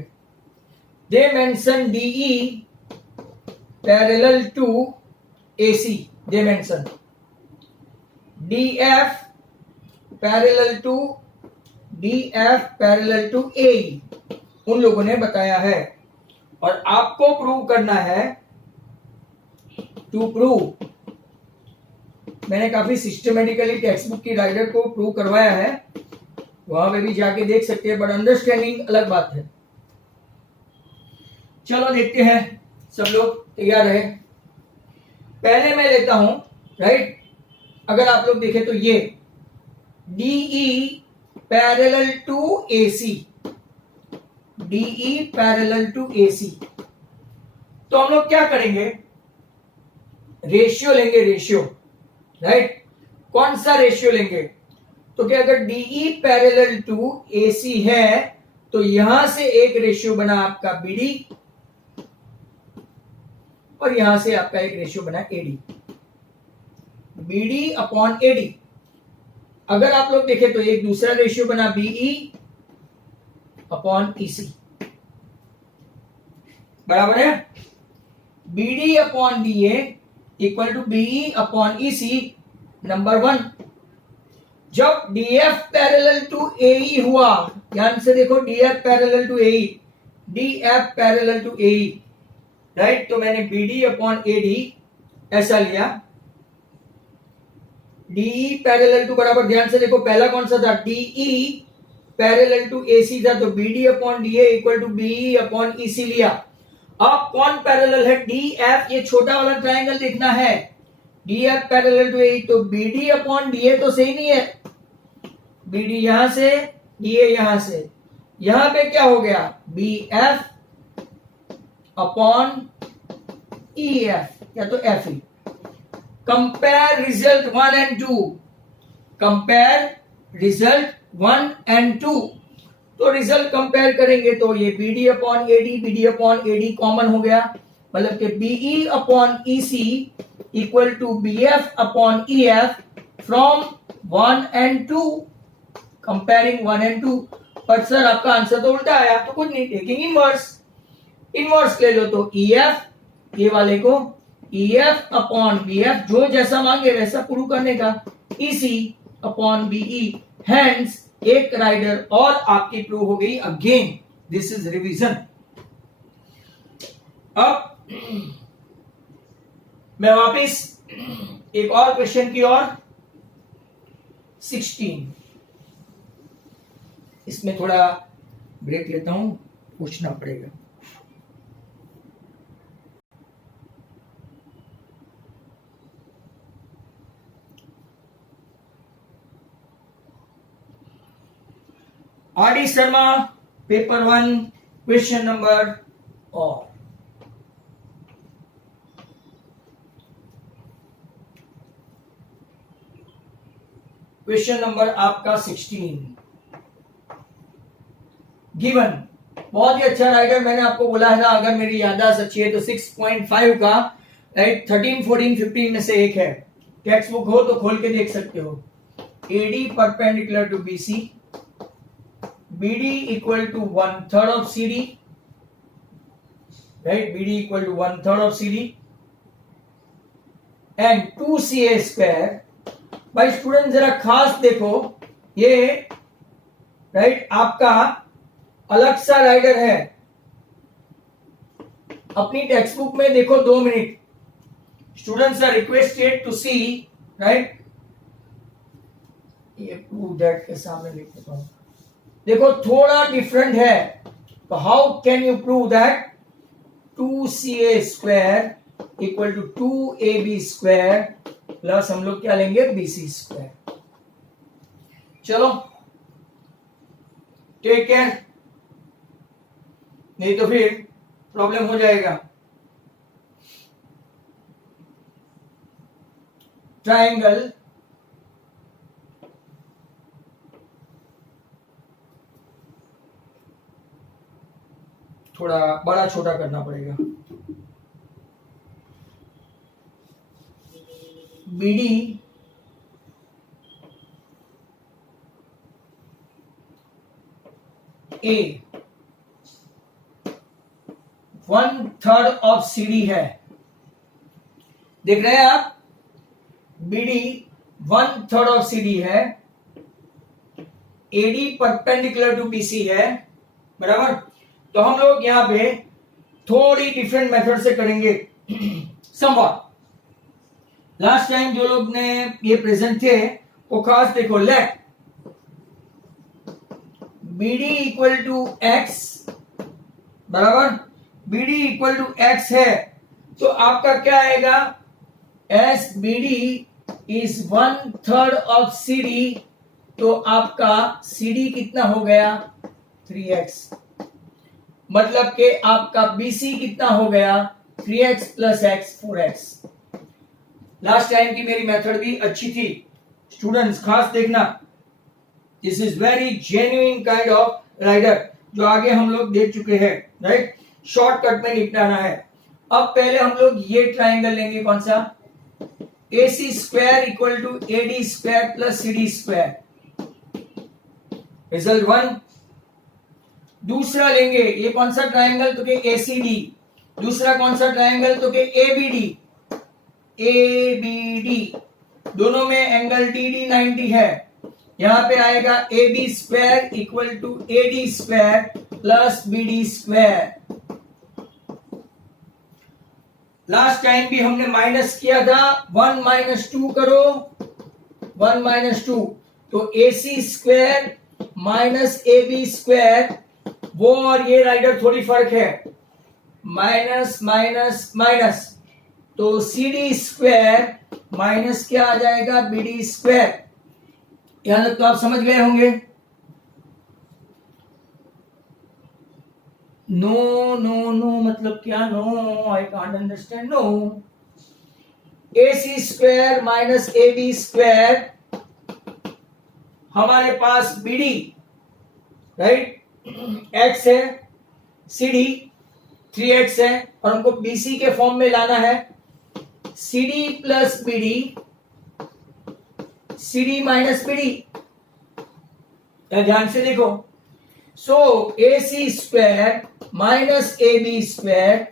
They mention DE parallel to AC, they mention DF parallel to AE, उन लोगों ने बताया है। और आपको प्रूव करना है, टू प्रूव, मैंने काफी सिस्टमेटिकली टेक्स्ट बुक की राइडर को प्रूव करवाया है, वहां पे भी जाके देख सकते हैं, बट अंडरस्टैंडिंग अलग बात है। चलो देखते हैं, सब लोग तैयार है। पहले मैं लेता हूं, राइट। अगर आप लोग देखें तो ये DE parallel to AC, DE parallel to AC, तो हम लोग क्या करेंगे, रेशियो लेंगे, रेशियो, राइट। कौन सा रेशियो लेंगे? तो क्या अगर DE पैरेलल टू AC है, तो यहां से एक रेशियो बना आपका BD, और यहां से आपका एक रेशियो बना AD, BD अपॉन AD। अगर आप लोग देखें तो एक दूसरा रेशियो बना BE अपॉन EC, बराबर है। BD upon DA equal to BE upon EC, number 1। जब DF पैरेलल टू AE हुआ, ध्यान से देखो, DF parallel to AE, DF parallel to AE, right. तो मैंने BD अपॉन AD ऐसा लिया, DE पैरेलल टू बराबर, ध्यान से देखो, पहला कौन सा था, DE पैरेलल टू AC था, तो BD upon DA equal to BE upon EC लिया। अब कौन पैरेलल है, DF, ये छोटा वाला ट्रायंगल देखना है, DF पैरेलल टू AE, तो BD अपॉन DA तो सही नहीं है, BD यहां से ये यहां से, यहां पे क्या हो गया, B F upon E F या तो F E. Compare result 1 and 2, compare result 1 and 2। तो रिजल्ट कंपेयर करेंगे तो ये BD अपॉन एडी कॉमन हो गया, मतलब कि BE upon EC equal to BF upon EF from 1 and 2, comparing 1 and 2। पर सर आपका आंसर तो उल्टा आया, तो कुछ नहीं, टेकिंग इनवर्स, इनवर्स ले लो तो EF ये वाले को EF अपॉन BF, जो जैसा मांगे वैसा प्रूव करने का, EC अपॉन BE, हेंस एक राइडर और आपकी प्रूव हो गई। Again this is revision. अब मैं वापिस एक और क्वेश्चन की ओर, 16, इसमें थोड़ा ब्रेक लेता हूं, पूछना पड़ेगा। R D Sharma, paper 1, question number और क्वेश्चन नंबर आपका 16। गिवन, बहुत ही अच्छा राइडर, मैंने आपको बोला है ना, अगर मेरी याददाश्त अच्छी है तो 6.5 का, राइट, 13, 14, 15 में से एक है। टेक्स्ट बुक हो तो खोल के देख सकते हो। AD perpendicular to BC, BD equal to 1/3 of CD, right? BD equal to 1/3 of CD and 2CA square। भाई स्टूडेंट जरा खास देखो, ये राइट आपका अलग सा राइडर है। अपनी टेक्स्ट बुक में देखो 2 minute, students are requested to see, right, ये प्रूव दैट के सामने लिख देता हूं, देखो थोड़ा डिफरेंट है, तो how can you prove that 2CA square equal to 2AB square plus हम लोग क्या लेंगे, BC स्क्वायर। चलो टेक केयर, नहीं तो फिर प्रॉब्लम हो जाएगा। ट्रायंगल थोड़ा बड़ा छोटा करना पड़ेगा। BD A 1/3 ऑफ CD है, देख रहे हैं आप, BD 1/3 ऑफ CD है, AD परपेंडिकुलर टू BC है, बराबर। तो हम लोग यहां पे थोड़ी डिफरेंट मेथड से करेंगे। समवॉट लास्ट टाइम जो लोग ने ये प्रेजेंट थे वो खास देखो, let BD equal to X, बराबर, BD इक्वल टू X है, तो आपका क्या आएगा, as BD is 1/3 of CD, तो आपका CD कितना हो गया, 3X, मतलब कि आपका BC कितना हो गया, 3X plus X 4X। Last time की मेरी मेथड भी अच्छी थी, स्टूडेंट्स खास देखना, this is very genuine kind of rider जो आगे हम लोग देख चुके हैं, राइट, शॉर्टकट में निपटाना है। अब पहले हम लोग ये ट्राइंगल लेंगे, कौन सा, AC square equal to AD square plus CD square, result 1। दूसरा लेंगे, ये कौन सा ट्राइंगल, तो कि ACD, दूसरा कौन सा ट्राइंगल, तो कि ABD, दोनों में एंगल DD 90 है, यहां पे आएगा AB square equal to AD square plus BD square. Last time भी हमने माइनस किया था, 1 - 2 करो, 1 - 2, तो AC square minus AB square, वो और ये राइडर थोड़ी फर्क है, माइनस माइनस माइनस, तो CD स्क्वायर माइनस क्या आ जाएगा, BD स्क्वायर। यहां तक तो आप समझ गए होंगे। नो मतलब क्या? No, I can't understand. No, AC square minus AB square, हमारे पास BD राइट x है, CD 3x है, और हमको BC के फॉर्म में लाना है. CD plus BD, CD minus BD. ध्यान से देखो. सो AC square minus AB square,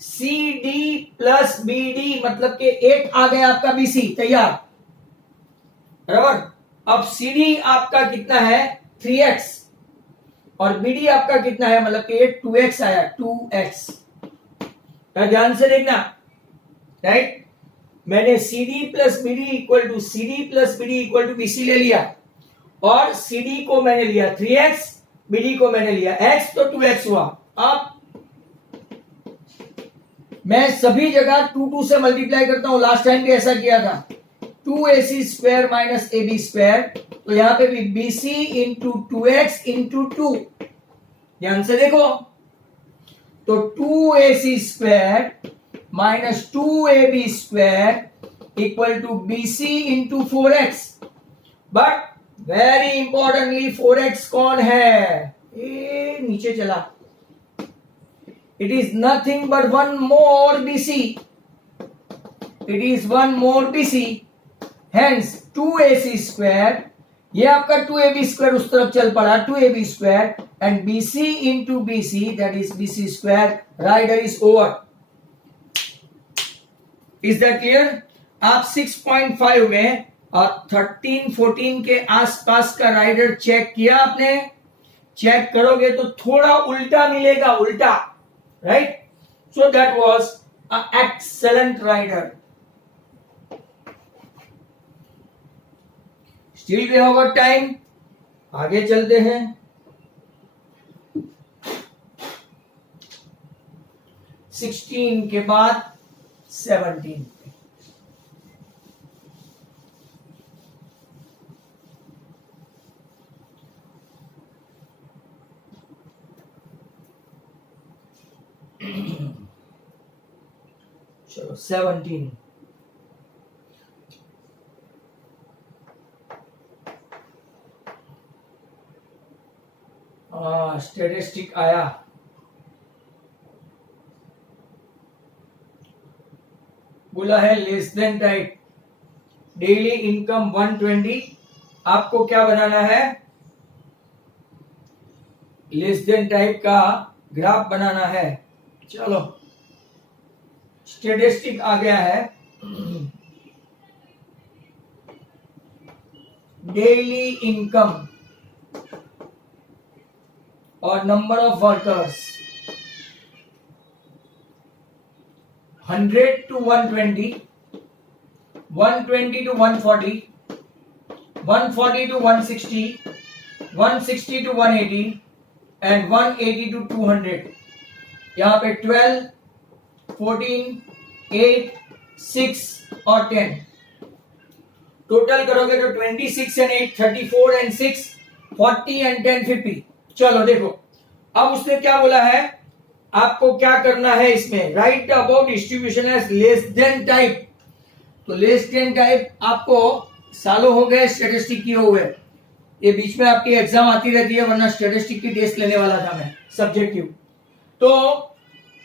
CD plus BD मतलब के 1 आ गया आपका BC तैयार. बराबर. अब CD आपका कितना है? 3x, और BD आपका कितना है? मतलब कि 2x आया, 2x. ध्यान से देखना राइट. मैंने CD plus BD equal to CD plus BD equal to BC ले लिया, और CD को मैंने लिया 3x, BD को मैंने लिया x, तो 2x हुआ. अब मैं सभी जगह 2 से मल्टीप्लाई करता हूं. लास्ट टाइम भी ऐसा किया था. 2AC square minus AB square, तो यहां पे भी BC इंटू 2x इंटू 2. ध्यान से देखो. तो 2AC square minus 2AB square equal to BC into 4x. But very importantly 4x कौन है? नीचे चला. It is nothing but one more BC. It is one more BC. Hence 2AC square. ये आपका 2AB square उस तरफ चल पड़ा, 2AB square, and BC into BC, that is BC square. Rider is over. Is that clear? आप 6.5 में और 13-14 के आसपास का राइडर चेक किया आपने? चेक करोगे तो थोड़ा उल्टा मिलेगा, उल्टा. Right? So that was an excellent rider. Still we have got time. आगे चलते हैं. सिक्सटीन के बाद 17. चलो 17. स्टैटिस्टिक आया. बोला है less than type. Daily income 120. आपको क्या बनाना है? लेस देन टाइप का ग्राफ बनाना है. चलो स्टैटिस्टिक आ गया है. डेली इनकम और number of workers 100 to 120, 120 to 140, 140 to 160, 160 to 180 and 180 to 200. यहाँ पे 12, 14, 8, 6 और 10. टोटल करोगे तो 26 and 8, 34 and 6, 40 and 10, 50. चलो देखो, अब उसने क्या बोला है? आपको क्या करना है इसमें? Right about distribution as less than type. तो लेस देन टाइप आपको सालों हो गए स्टैटिस्टिक किए हुए. ये बीच में आपकी एग्जाम आती रहती है, वरना स्टैटिस्टिक की टेस्ट लेने वाला था मैं, सब्जेक्टिव. तो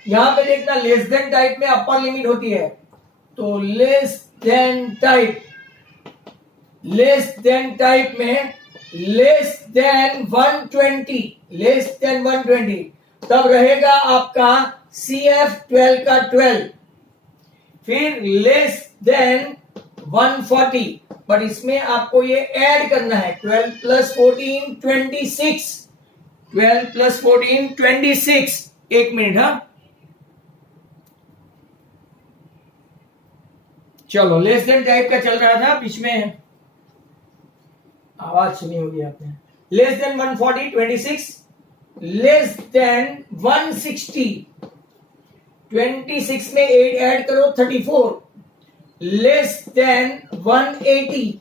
यहां पे देखना लेस देन टाइप में अपर लिमिट होती है. तो लेस देन टाइप में लेस देन 120, लेस देन 120, तब रहेगा आपका CF 12 का 12. फिर लेस देन 140, बट इसमें आपको ये ऐड करना है. 12 प्लस 14 26, 12 प्लस 14 26. एक मिनट. हाँ चलो, लेस देन टाइप का चल रहा था, बीच में आवाज सुनी होगी आपने. लेस देन 140 26, लेस देन 160 26 में 8 ऐड करो 34, लेस देन 180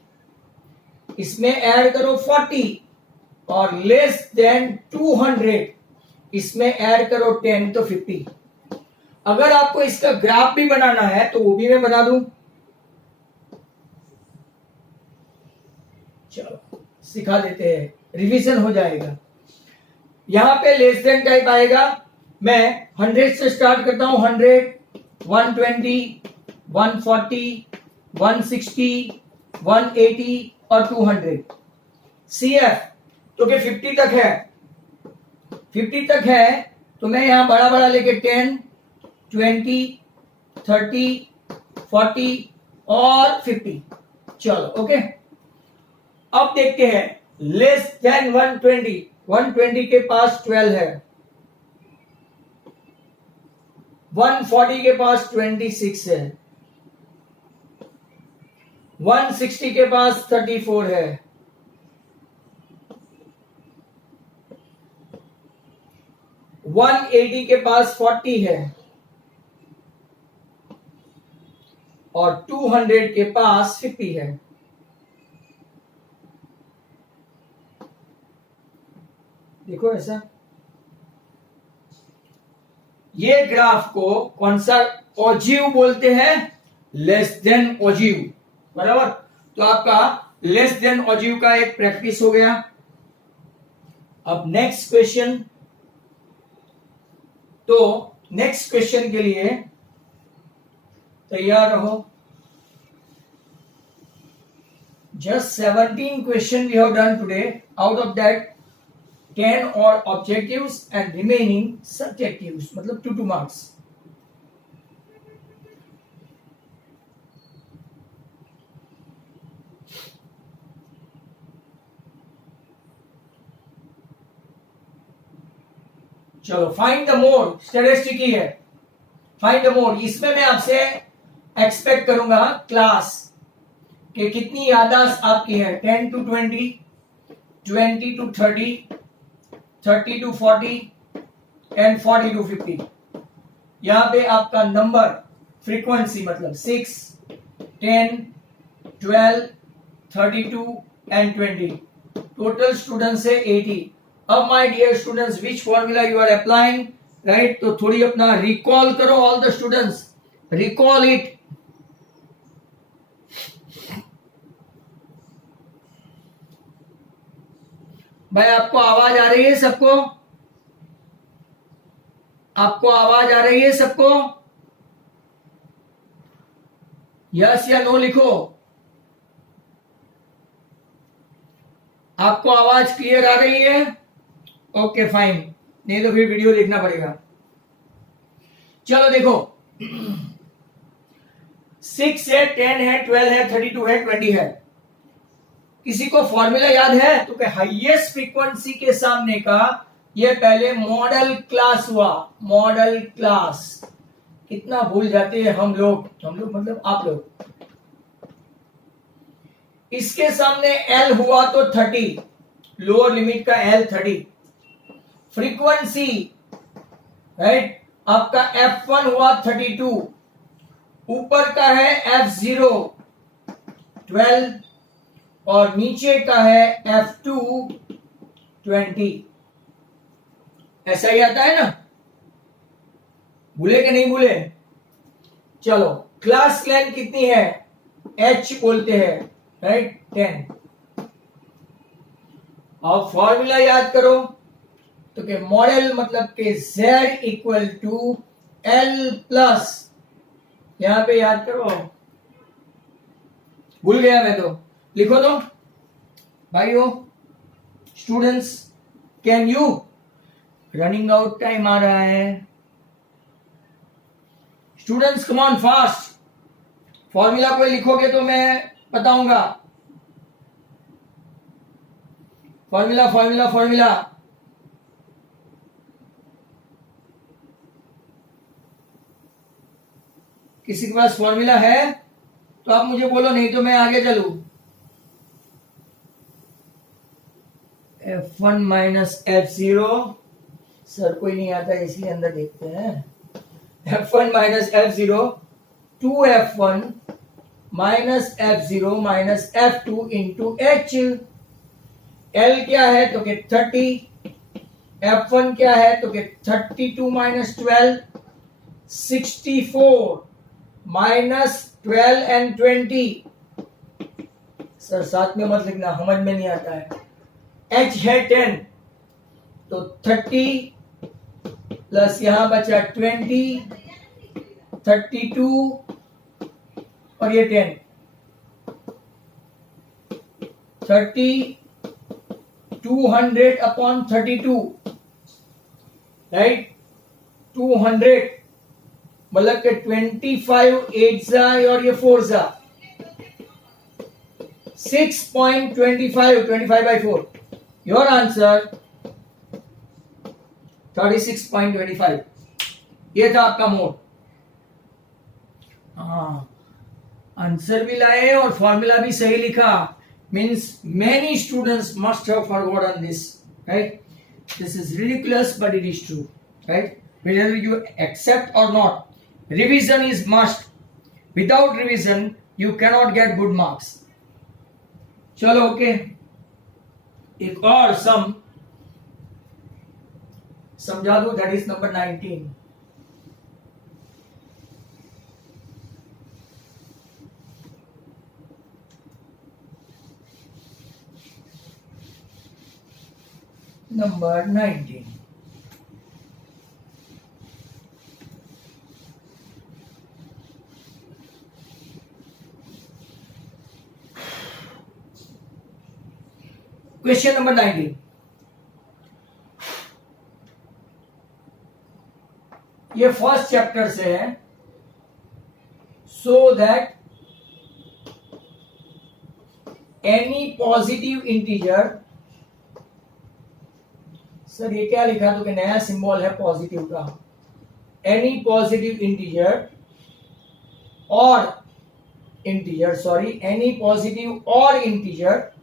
इसमें ऐड करो 40, और लेस देन 200 इसमें ऐड करो 10 तो 50। अगर आपको इसका ग्राफ भी बनाना है तो वो भी मैं बना दूं, चलो सिखा देते हैं, रिवीजन हो जाएगा। यहां पे लेस देन टाइप आएगा, मैं 100 से स्टार्ट करता हूं, 100, 120, 140, 160, 180 और 200। CF तो कि 50 तक है, 50 तक है तो मैं यहां बड़ा बड़ा लेके 10, 20, 30, 40 और 50। चलो ओके, अब देखते हैं लेस देन 120। 120 के पास 12 है, 140 के पास 26 है, 160 के पास 34 है, 180 के पास 40 है और 200 के पास 50 है। देखो ऐसा, ये ग्राफ को कौन सा ओजिव बोलते हैं, लेस देन ओजिव, बराबर। तो आपका लेस देन ओजिव का एक प्रैक्टिस हो गया। अब नेक्स्ट क्वेश्चन, तो नेक्स्ट क्वेश्चन के लिए तैयार रहो। Just 17 question we have done today, out of that 10 और ऑब्जेक्टिव्स एंड रिमेनिंग सब्जेक्टिव्स, मतलब 2 मार्क्स। चलो फाइंड द मोड, स्टैटिस्टिक ही है, फाइंड द मोड। इसमें मैं आपसे एक्सपेक्ट करूंगा क्लास कि कितनी याददाश्त आपकी है, 10 to 20, 20 to 30, 30 to 40 and 40 to 50। यहां पे आपका नंबर फ्रीक्वेंसी मतलब 6, 10, 12, 32 एंड 20। टोटल स्टूडेंट्स है 80। अब my dear students, which formula you are applying, right? तो थोड़ी अपना रिकॉल करो, all the students recall it. भाई आपको आवाज आ रही है सबको? आपको आवाज आ रही है सबको? यस या नो लिखो। आपको आवाज क्लियर आ रही है? ओके फाइन, नहीं तो फिर वीडियो देखना पड़ेगा। चलो देखो 6 है, 10 है, 12 है, 32 है, 20 है। किसी को फॉर्मूला याद है? तो हाईएस्ट फ्रीक्वेंसी के सामने का ये पहले मॉडल क्लास हुआ, मॉडल क्लास। कितना भूल जाते हैं हम लोग मतलब आप लोग। इसके सामने एल हुआ तो 30, लोअर लिमिट का एल 30। फ्रीक्वेंसी, राइट, आपका F1 हुआ 32, ऊपर का है F0 12 और नीचे का है F2 20। ऐसा ही आता है ना? भूले कि नहीं भूले? चलो क्लास लेंथ कितनी है? H बोलते हैं, राइट, 10। अब फॉर्मूला याद करो, तो कि मॉडल मतलब कि Z equal to L plus, यहां पे याद करो, भूल गया मैं तो, लिखो तो भाइयों students, can you, running out time आ रहा है students, come on fast. Formula कोई लिखोगे तो मैं बताऊंगा। फॉर्मूला फॉर्मूला फॉर्मूला, किसी के पास फॉर्मूला है तो आप मुझे बोलो, नहीं तो मैं आगे चलूं। F1 माइनस F0, सर कोई नहीं आता इसलिए अंदर देखते हैं। F1 minus F0, 2F1 minus F0 minus F2 into H। L क्या है? तो कि 30, F1 क्या है तो कि 32 माइनस 12 64 माइनस 12 एंड 20। सर साथ में मत लिखना, समझ में नहीं आता है। H है 10 तो 30 प्लस यहां बचा 20 32 और ये 10 30 200 अपॉन 32 राइट 200 मतलब के 25 8 जा और ये 4 जा 6.25 25 by 4 योर आंसर 36.25 ये था आपका मोड। हाँ आंसर भी लाए और फॉर्मूला भी सही लिखा, means many students must have forgotten this, right? This is ridiculous but it is true, right? Whether you accept or not, revision is must. Without revision you cannot get good marks. चलो okay एक और सम समझा दो, that is number 19। Number 19 question number 19 ये first chapter से है। So that any positive integer, sir ये क्या लिखा तो कि नया सिंबल है पॉजिटिव का, एनी पॉजिटिव इंटीजर और इंटीजर सॉरी एनी पॉजिटिव और integer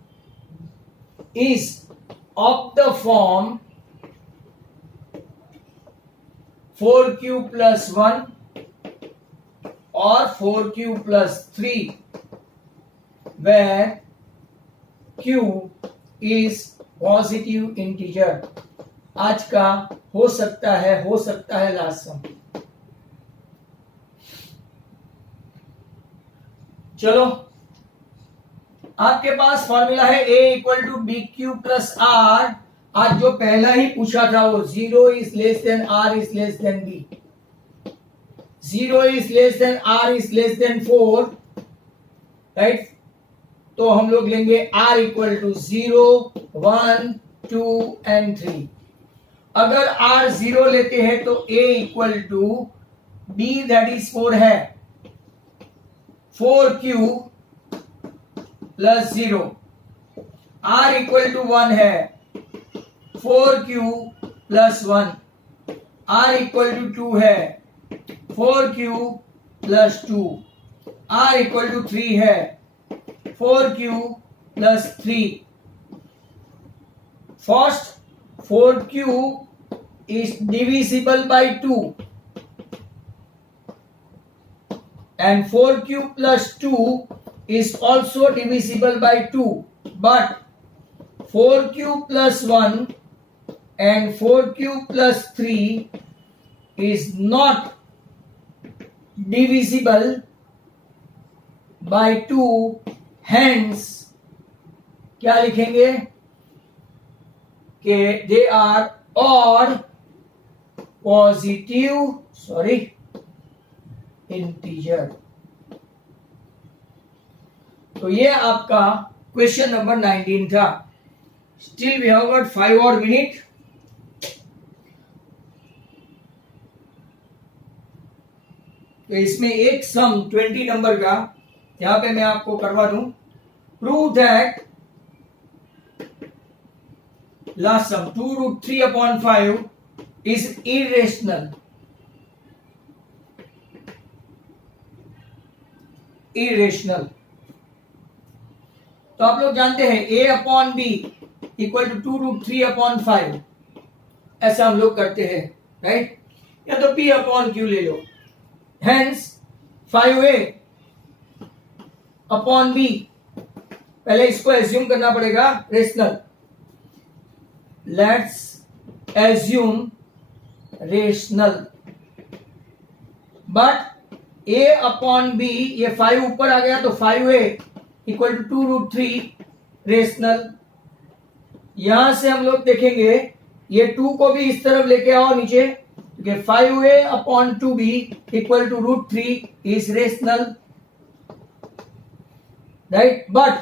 is of the form 4q plus 1 or 4q plus 3 where q is positive integer। आज का हो सकता है लास्ट सम। चलो आपके पास फॉर्मूला है a equal to b q plus r. आज जो पहला ही पूछा था वो 0 is less than r is less than b, 0 is less than r is less than 4 right. तो हम लोग लेंगे r इक्वल टू 0 1 2 एंड 3। अगर r 0 लेते हैं तो a equal to b that is 4 है 4q plus 0, r equal to 1 है 4q plus 1, r equal to 2 है 4q plus 2, r equal to 3 है 4q plus 3। First 4q is divisible by 2 and 4q plus 2 is also divisible by 2, but 4q plus 1 and 4q plus 3 is not divisible by 2, hence क्या लिखेंगे कि they are odd positive integer। तो ये आपका question number 19 था। Still we have got 5 और minute. तो इसमें एक सम 20 नंबर का यहां पे मैं आपको करवा दूं। Prove that last sum 2√3/5 is irrational. Irrational तो आप लोग जानते हैं a upon b equal to 2√3/5 ऐसा हम लोग करते हैं राइट, या तो p अपॉन q ले लो। हेंस 5a अपॉन b, पहले इसको एज्यूम करना पड़ेगा rational. Let's assume rational, but a upon b, ये 5 ऊपर आ गया तो 5a इक्वल टू 2√3 रेशनल। यहां से हम लोग देखेंगे ये 2 को भी इस तरफ लेके आओ नीचे, क्योंकि 5a upon 2b equal to √3 is rational, right, but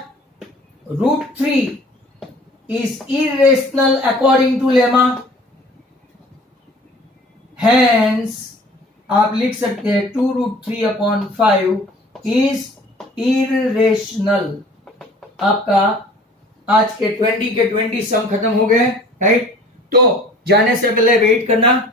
√3 is irrational according to lemma, hence आप लिख सकते हैं 2√3 अपॉन 5 is irrational। आपका आज के 20 के 20 सम खत्म हो गए, राइट। तो जाने से पहले वेट करना,